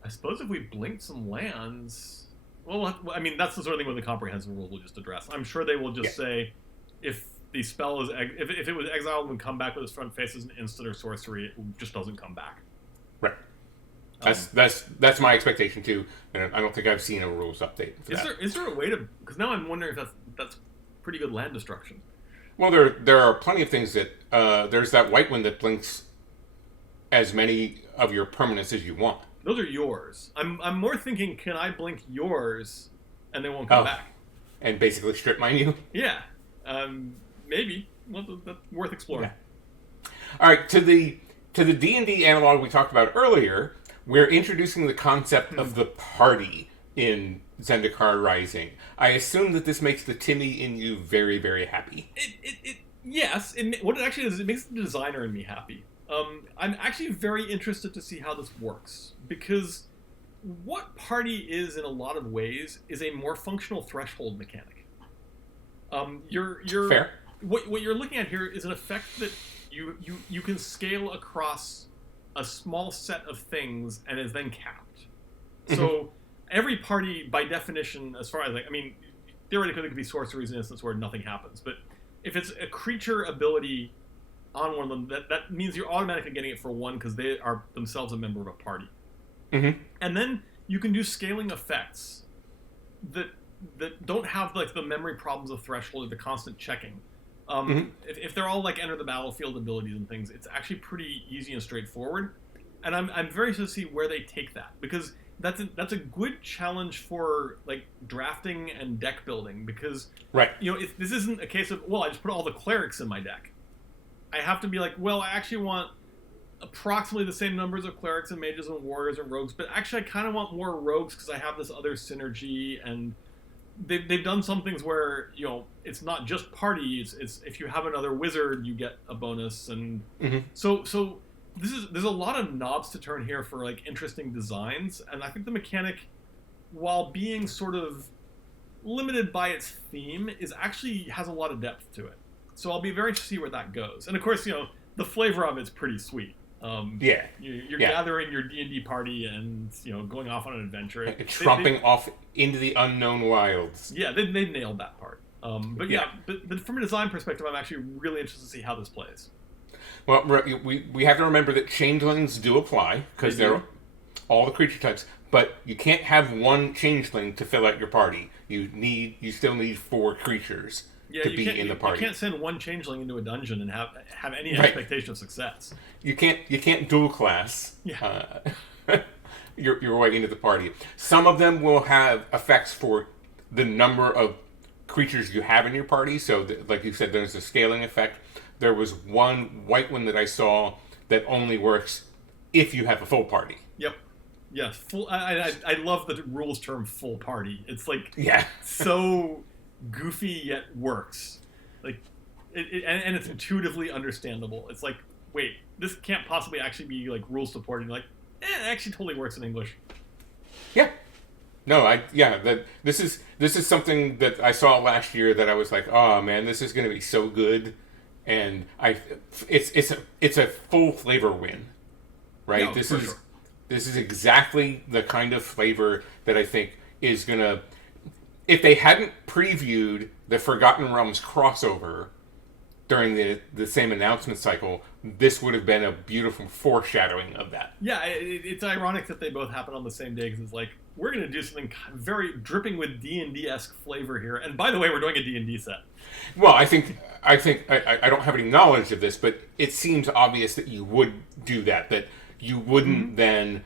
I suppose if we blinked some lands, well, I mean, that's the sort of thing with the comprehensive rules we'll just address. I'm sure they will just say, if the spell is if it was exiled and come back with its front face as an instant or sorcery, it just doesn't come back. Right. That's my expectation too, and I don't think I've seen a rules update for that. Is there a way to? Because now I'm wondering if that's pretty good land destruction. Well, there are plenty of things that there's that white one that blinks as many of your permanents as you want. Those are yours. I'm more thinking, can I blink yours and they won't come back? And basically strip mine you? Yeah. Maybe. Well, that's worth exploring. Yeah. All right, to the D&D analog we talked about earlier, we're introducing the concept of the party in Zendikar Rising. I assume that this makes the Timmy in you very, very happy. Yes. What it actually is, it makes the designer in me happy. I'm actually very interested to see how this works, because what party is, in a lot of ways, is a more functional threshold mechanic. You're Fair. What you're looking at here is an effect that you can scale across a small set of things and is then capped. So every party, by definition, as far as theoretically, there could be sorceries in instance where nothing happens. But if it's a creature ability on one of them, that means you're automatically getting it for one because they are themselves a member of a party. And then you can do scaling effects that don't have like the memory problems of threshold or the constant checking. If they're all like enter the battlefield abilities and things, it's actually pretty easy and straightforward. And I'm very interested to see where they take that, because that's a good challenge for like drafting and deck building, because this isn't a case of, well, I just put all the clerics in my deck. I have to be like, well, I actually want approximately the same numbers of clerics and mages and warriors and rogues, but actually I kind of want more rogues because I have this other synergy. And they've done some things where it's not just parties. It's if you have another wizard, you get a bonus, and so there's a lot of knobs to turn here for like interesting designs. And I think the mechanic, while being sort of limited by its theme, actually has a lot of depth to it. So I'll be very interested to see where that goes. And of course, the flavor of it's pretty sweet. You're gathering your D&D party and going off on an adventure, tromping off into the unknown wilds. Yeah, they nailed that part. But from a design perspective, I'm actually really interested to see how this plays. Well, we have to remember that changelings do apply because they're all the creature types, but you can't have one changeling to fill out your party. You still need 4 creatures. To be in the party. You can't send one changeling into a dungeon and have any expectation of success. You can't dual class your way into the party. Some of them will have effects for the number of creatures you have in your party. So, like you said, there's a scaling effect. There was one white one that I saw that only works if you have a full party. Yep. Yes. Full. I love the rules term full party. It's like so goofy yet works, like and it's intuitively understandable. It's like, wait, this can't possibly actually be like rules support, and you're like, it actually totally works in English. This is something that I saw last year that I was like, oh man, this is going to be so good. And it's a full flavor win, right? No, this is exactly the kind of flavor that I think is gonna. If they hadn't previewed the Forgotten Realms crossover during the same announcement cycle, this would have been a beautiful foreshadowing of that. Yeah, it's ironic that they both happen on the same day, because it's like, we're going to do something very dripping with D&D-esque flavor here. And by the way, we're doing a D&D set. Well, I think I don't have any knowledge of this, but it seems obvious that you would do that you wouldn't then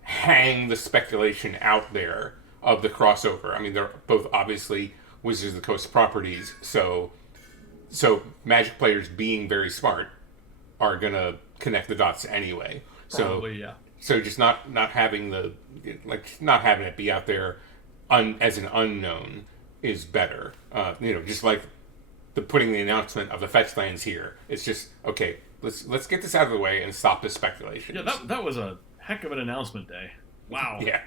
hang the speculation out there of the crossover. I mean, they're both obviously Wizards of the Coast properties, so Magic players, being very smart, are gonna connect the dots anyway. Probably, yeah. So just not having it be out there as an unknown is better. Just like putting the announcement of the fetch lands here. It's just, okay, let's get this out of the way and stop this speculation. Yeah, that was a heck of an announcement day. Wow. Yeah,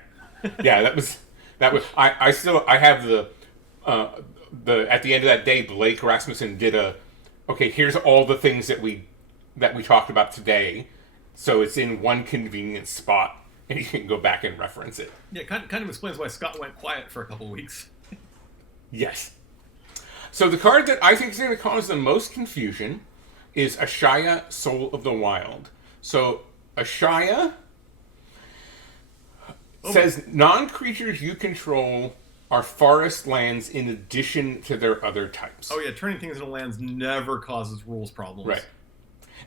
that was. I have the at the end of that day, Blake Rasmussen did here's all the things that we talked about today, so it's in one convenient spot and you can go back and reference it. Yeah, kind of explains why Scott went quiet for a couple of weeks. Yes. So the card that I think is going to cause the most confusion is Shia, Soul of the Wild. So Shia says non-creatures you control are forest lands in addition to their other types. Oh yeah, turning things into lands never causes rules problems. Right.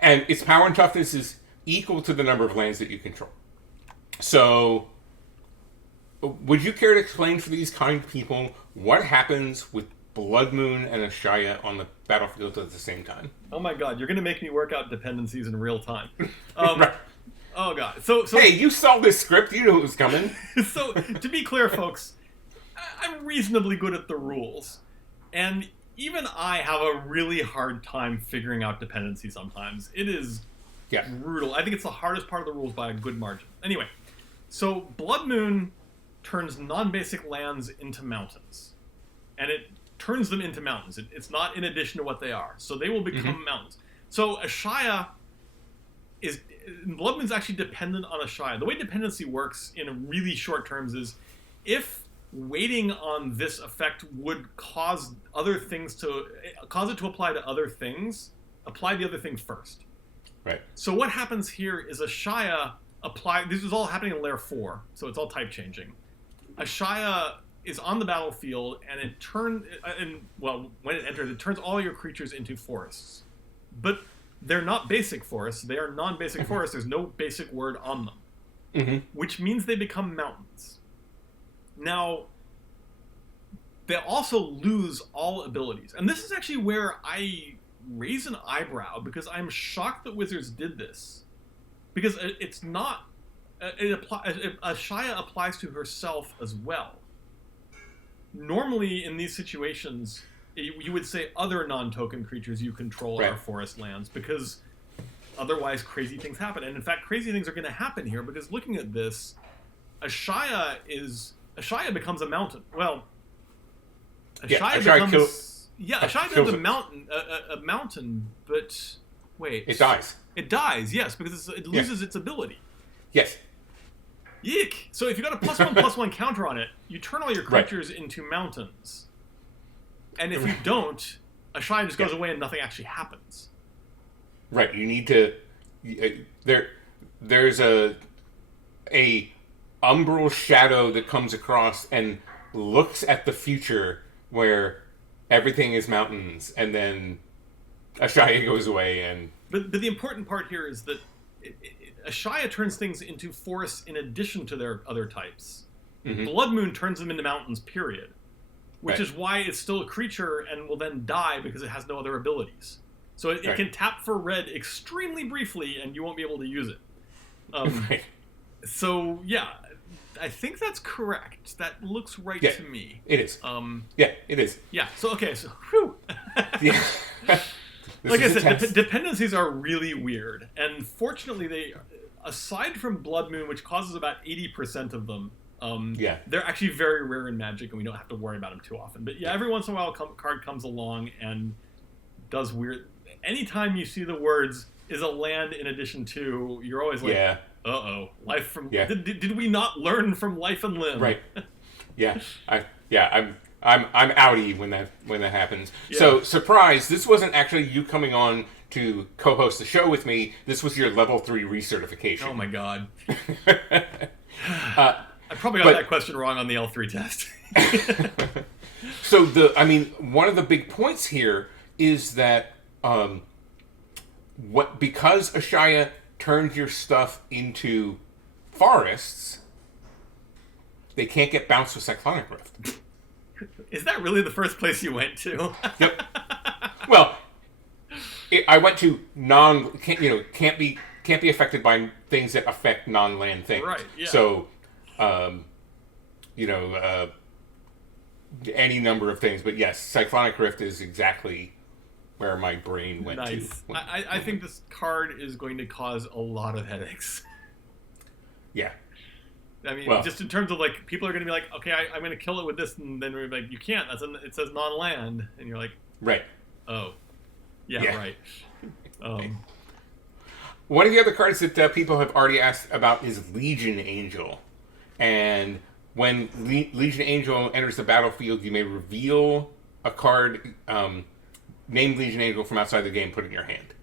And its power and toughness is equal to the number of lands that you control. So, would you care to explain for these kind people what happens with Blood Moon and a Shia on the battlefield at the same time? Oh my god, you're going to make me work out dependencies in real time. Right. Oh god. So hey, you saw this script. You knew it was coming. So, to be clear, folks, I'm reasonably good at the rules. And even I have a really hard time figuring out dependency sometimes. It is brutal. I think it's the hardest part of the rules by a good margin. Anyway, so Blood Moon turns non-basic lands into mountains. And it turns them into mountains. It's not in addition to what they are. So they will become mountains. So a Shia is... Blood Moon's actually dependent on a Shia. The way dependency works in really short terms is if waiting on this effect would cause other things to... cause it to apply to other things, apply the other thing first. Right. So what happens here is a Shia apply... This is all happening in Layer 4, so it's all type changing. A Shia is on the battlefield, and it when it enters, it turns all your creatures into forests. But they're not basic forests. They are non-basic forests. There's no basic word on them. Which means they become mountains. Now, they also lose all abilities. And this is actually where I raise an eyebrow, because I'm shocked that Wizards did this. Because it's not... a Shia applies to herself as well. Normally, in these situations, you would say other non-token creatures you control are forest lands, because otherwise crazy things happen. And in fact, crazy things are going to happen here, because looking at this, a Shia becomes a mountain. Well, a Shia becomes a mountain, but wait. It dies. It dies, yes, because it loses its ability. Yes. Yeek! So if you got a +1/+1 counter on it, you turn all your creatures into mountains. And if you don't, a Shia just goes away and nothing actually happens. Right. You need to... There's a umbral shadow that comes across and looks at the future where everything is mountains, and then a Shia goes away and... But the important part here is that a Shia turns things into forests in addition to their other types. Blood Moon turns them into mountains, period. Which is why it's still a creature and will then die because it has no other abilities. So it can tap for red extremely briefly and you won't be able to use it. So, yeah, I think that's correct. That looks right to me. It is. Yeah, it is. Yeah, so, okay, so, whew. Yeah. Like I said, dependencies are really weird. And fortunately, they, aside from Blood Moon, which causes about 80% of them, they're actually very rare in Magic, and we don't have to worry about them too often. But yeah, every once in a while, a card comes along and does weird... Anytime you see the words, is a land in addition to, you're always like, uh-oh, life from... Yeah. Did we not learn from Life and Limb? Right. Yeah. I'm outie when that happens. Yeah. So, surprise, this wasn't actually you coming on to co-host the show with me. This was your level 3 recertification. Oh my god. I probably got that question wrong on the L3 test. So one of the big points here is that because Shia turned your stuff into forests, they can't get bounced with Cyclonic Rift. Is that really the first place you went to? Yep. Well, I went to can't be affected by things that affect non-land things. Right. Yeah. So, any number of things, but yes, Cyclonic Rift is exactly where my brain went to. I think this card is going to cause a lot of headaches. Yeah. I mean, just in terms of, like, people are going to be like, okay, I'm going to kill it with this, and then we're like, you can't. It says non-land. And you're like... Right. Oh. Yeah. Right. One of the other cards that people have already asked about is Legion Angel. And when Legion Angel enters the battlefield, you may reveal a card named Legion Angel from outside the game, put it in your hand.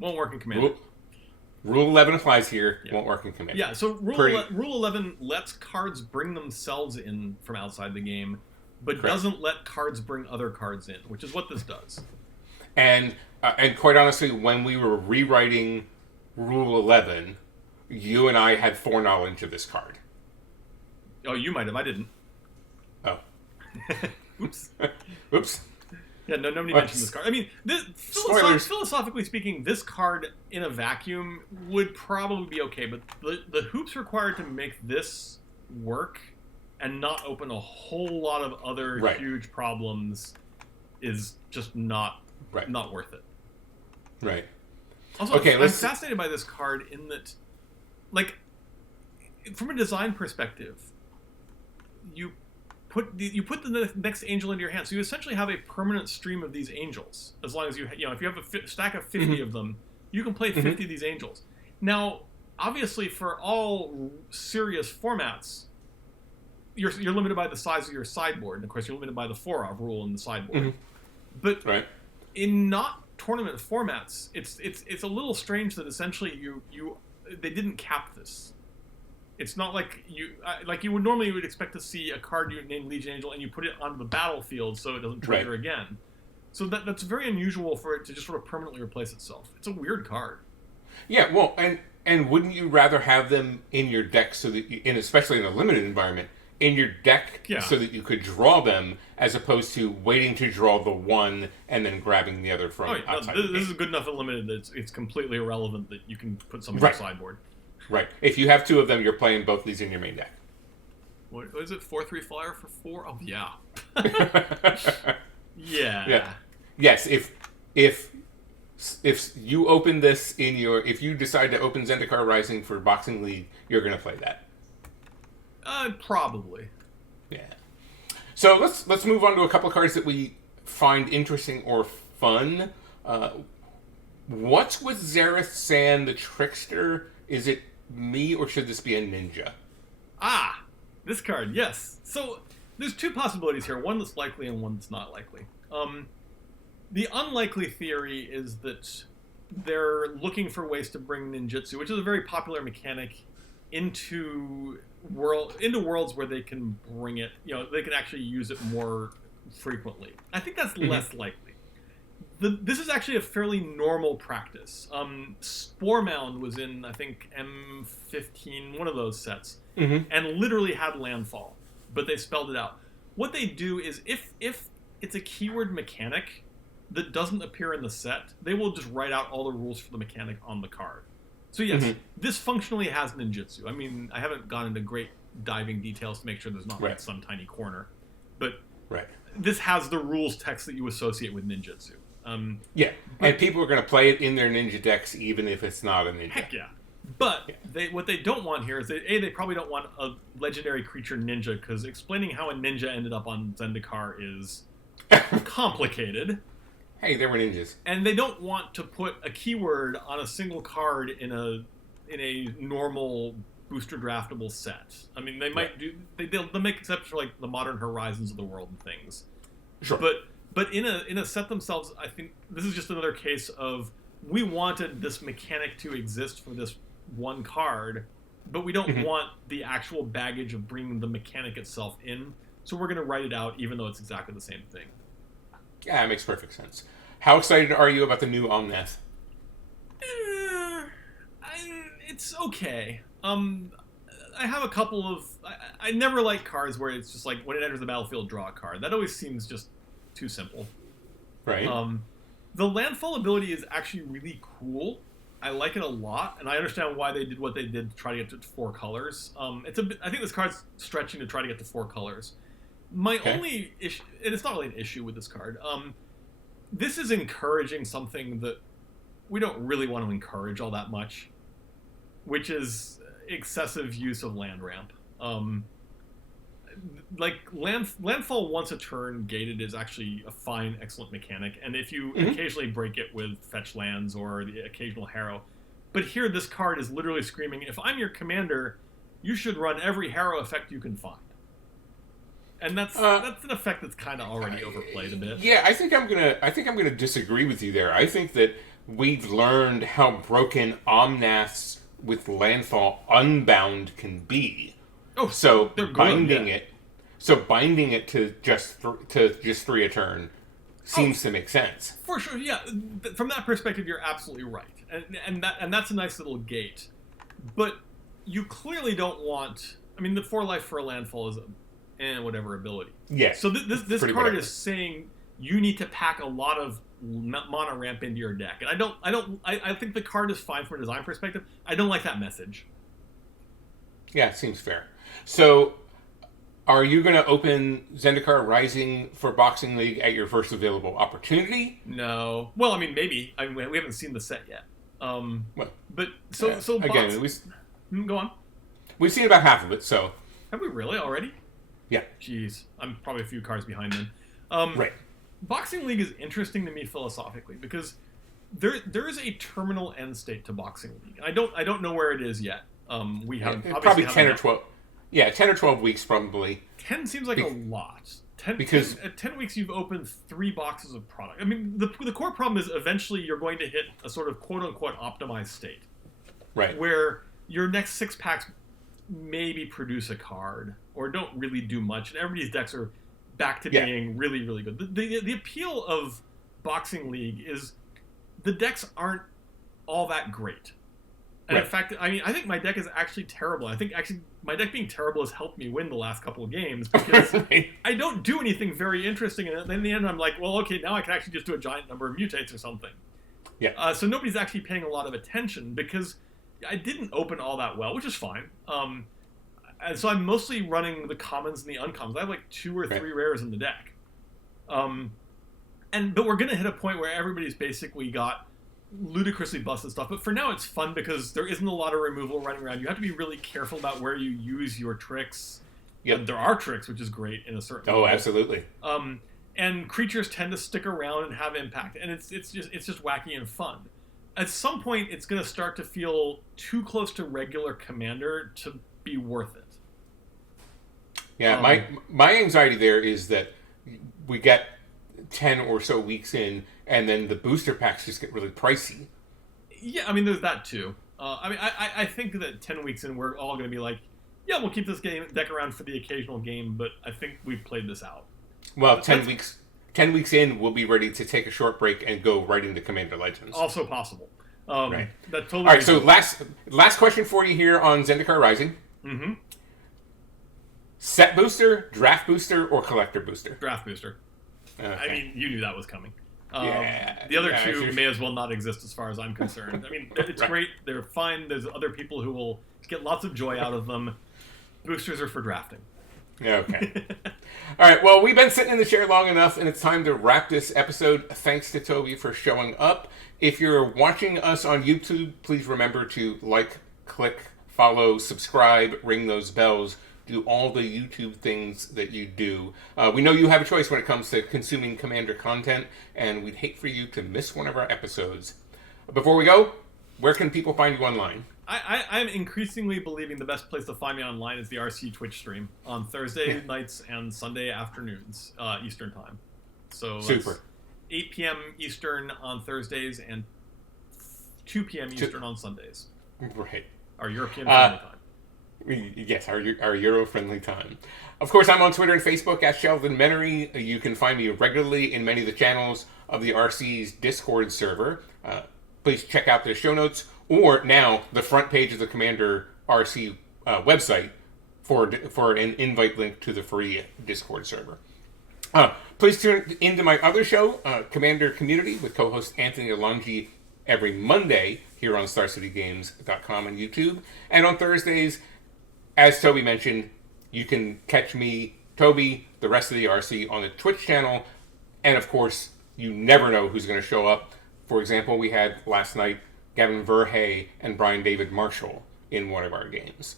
Won't work in Commander. Rule 11 applies here. Yeah. Won't work in Commander. Yeah, so Rule 11 lets cards bring themselves in from outside the game, but doesn't let cards bring other cards in, which is what this does. And quite honestly, when we were rewriting Rule 11, you and I had foreknowledge of this card. Oh, you might have. I didn't. Oh. Oops. Oops. Yeah, no, nobody mentioned this card. I mean, philosophically speaking, this card in a vacuum would probably be okay, but the hoops required to make this work and not open a whole lot of other huge problems is just not worth it. Right. Also, I'm fascinated by this card in that, like, from a design perspective, you put the next angel into your hand, so you essentially have a permanent stream of these angels. As long as if you have a stack of 50 of them, you can play 50 of these angels. Now, obviously, for all serious formats, you're limited by the size of your sideboard, and of course, you're limited by the 4-off rule in the sideboard. But in not tournament formats, it's a little strange that essentially they didn't cap this. It's not like you would normally expect to see a card named Legion Angel and you put it onto the battlefield so it doesn't trigger again. So that's very unusual for it to just sort of permanently replace itself. It's a weird card. Yeah, well, and wouldn't you rather have them in your deck so that especially in a limited environment, in your deck so that you could draw them as opposed to waiting to draw the one and then grabbing the other from outside the game. This is good enough and limited that it's completely irrelevant that you can put some in your sideboard. Right. If you have 2 of them, you're playing both these in your main deck. What is it? 4/3 flyer for 4? Oh yeah. Yeah. Yes. If you open this if you decide to open Zendikar Rising for Boxing League, you're going to play that. Probably. Yeah. So let's move on to a couple of cards that we find interesting or fun. What's with Zareth San the Trickster? Is it me, or should this be a ninja? This card, yes. So there's 2 possibilities here, one that's likely and one that's not likely. The unlikely theory is that they're looking for ways to bring ninjutsu, which is a very popular mechanic, into worlds where they can bring it, they can actually use it more frequently. I think that's less likely. This is actually a fairly normal practice. Spore Mound was in, I think, M15, one of those sets, and literally had landfall, but they spelled it out. What they do is, if it's a keyword mechanic that doesn't appear in the set, they will just write out all the rules for the mechanic on the card. So yes, this functionally has ninjutsu. I mean, I haven't gone into great diving details to make sure there's not like some tiny corner, but this has the rules text that you associate with ninjutsu. And people are going to play it in their ninja decks even if it's not a ninja. Heck yeah. But what they don't want here is they probably don't want a legendary creature ninja, because explaining how a ninja ended up on Zendikar is complicated. Hey, there were ninjas. And they don't want to put a keyword on a single card in a normal booster draftable set. I mean, they might they'll make exceptions for like the Modern Horizons of the world and things. Sure. But in a set themselves, I think this is just another case of, we wanted this mechanic to exist for this one card, but we don't want the actual baggage of bringing the mechanic itself in, so we're going to write it out even though it's exactly the same thing. Yeah, it makes perfect sense. How excited are you about the new Omnath? It's okay. I have a couple of... I never like cards where it's just like, when it enters the battlefield, draw a card. That always seems just too simple. Right. The landfall ability is actually really cool. I like it a lot, and I understand why they did what they did to try to get to 4 colors. I think this card's stretching to try to get to 4 colors. My only issue, and it's not really an issue with this card, this is encouraging something that we don't really want to encourage all that much, which is excessive use of land ramp. Like, landfall once a turn gated is actually a fine, excellent mechanic, and if you occasionally break it with fetch lands or the occasional Harrow. But here, this card is literally screaming, if I'm your commander, you should run every Harrow effect you can find. And that's an effect that's kind of already overplayed a bit. Yeah, I think I'm gonna disagree with you there. I think that we've learned how broken Omnaths with landfall unbound can be. Oh, so they're good, binding it to just 3 a turn seems to make sense. For sure, yeah. From that perspective, you're absolutely right, and that's a nice little gate. But you clearly don't want. I mean, the 4 life for a landfall is whatever ability. Yeah. So this card whatever. is saying you need to pack a lot of mana ramp into your deck, and I think the card is fine from a design perspective. I don't like that message. Yeah, it seems fair. So, are you going to open Zendikar Rising for Boxing League at your first available opportunity? No. Well, I mean, maybe. I mean, we haven't seen the set yet. But so again, go on. We've seen about half of it. So, have we really already? Yeah. Jeez, I'm probably a few cards behind then. Right. Boxing League is interesting to me philosophically because there is a terminal end state to Boxing League. I don't know where it is yet. We have probably 10 or 12. Yeah, 10 or 12 weeks probably. 10 seems like a lot. 10 because at 10 weeks you've opened 3 boxes of product. I mean, the core problem is eventually you're going to hit a sort of quote unquote optimized state, right, where your next 6 packs maybe produce a card or don't really do much, and everybody's decks are back to being really, really good. The appeal of Boxing League is the decks aren't all that great. And in fact, I mean, I think my deck is actually terrible. I think actually my deck being terrible has helped me win the last couple of games because I don't do anything very interesting. And then in the end, I'm like, well, okay, now I can actually just do a giant number of mutates or something. Yeah. So nobody's actually paying a lot of attention because I didn't open all that well, which is fine. And so I'm mostly running the commons and the uncommons. I have like 2 or 3 rares in the deck. But we're going to hit a point where everybody's basically got ludicrously busted stuff. But for now, it's fun because there isn't a lot of removal running around. You have to be really careful about where you use your tricks. Yep. And there are tricks, which is great in a certain way. way. Absolutely. And creatures tend to stick around and have impact. And it's just wacky and fun. At some point, it's going to start to feel too close to regular Commander to be worth it. Yeah, my anxiety there is that we get 10 or so weeks in, and then the booster packs just get really pricey. Yeah, I mean, there's that too. I think that 10 weeks in, we're all going to be like, yeah, we'll keep this deck around for the occasional game, but I think we've played this out. Well, 10 weeks in, we'll be ready to take a short break and go right into Commander Legends. Also possible. Right. That totally. All right, so last question for you here on Zendikar Rising. Mm-hmm. Set booster, draft booster, or collector booster? Draft booster. Okay. I mean, you knew that was coming. Yeah. The other two may as well not exist as far as I'm concerned. I mean, it's great. They're fine. There's other people who will get lots of joy out of them. Boosters are for drafting. Okay. All right, well, we've been sitting in the chair long enough, and it's time to wrap this episode. Thanks to Toby for showing up. If you're watching us on YouTube, please remember to like, click, follow, subscribe, ring those bells. Do all the YouTube things that you do. We know you have a choice when it comes to consuming Commander content, and we'd hate for you to miss one of our episodes. Before we go, where can people find you online? I'm increasingly believing the best place to find me online is the RC Twitch stream on Thursday nights and Sunday afternoons, Eastern time. So Super. 8 p.m. Eastern on Thursdays and 2 p.m. Eastern on Sundays. Right. Our European family time. Yes, our Euro-friendly time. Of course, I'm on Twitter and Facebook at Sheldon Menery. You can find me regularly in many of the channels of the RC's Discord server. Please check out the show notes, or now the front page of the Commander RC website for an invite link to the free Discord server. Please tune into my other show, Commander Community, with co-host Anthony Alongi every Monday here on StarCityGames.com and YouTube. And on Thursdays, as Toby mentioned, you can catch me, Toby, the rest of the RC on the Twitch channel. And of course, you never know who's going to show up. For example, we had last night Gavin Verhey and Brian David Marshall in one of our games.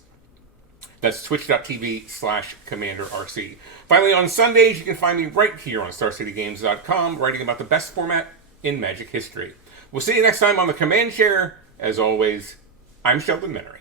That's twitch.tv/CommanderRC. Finally, on Sundays, you can find me right here on StarCityGames.com, writing about the best format in Magic history. We'll see you next time on the Command Chair. As always, I'm Sheldon Menery.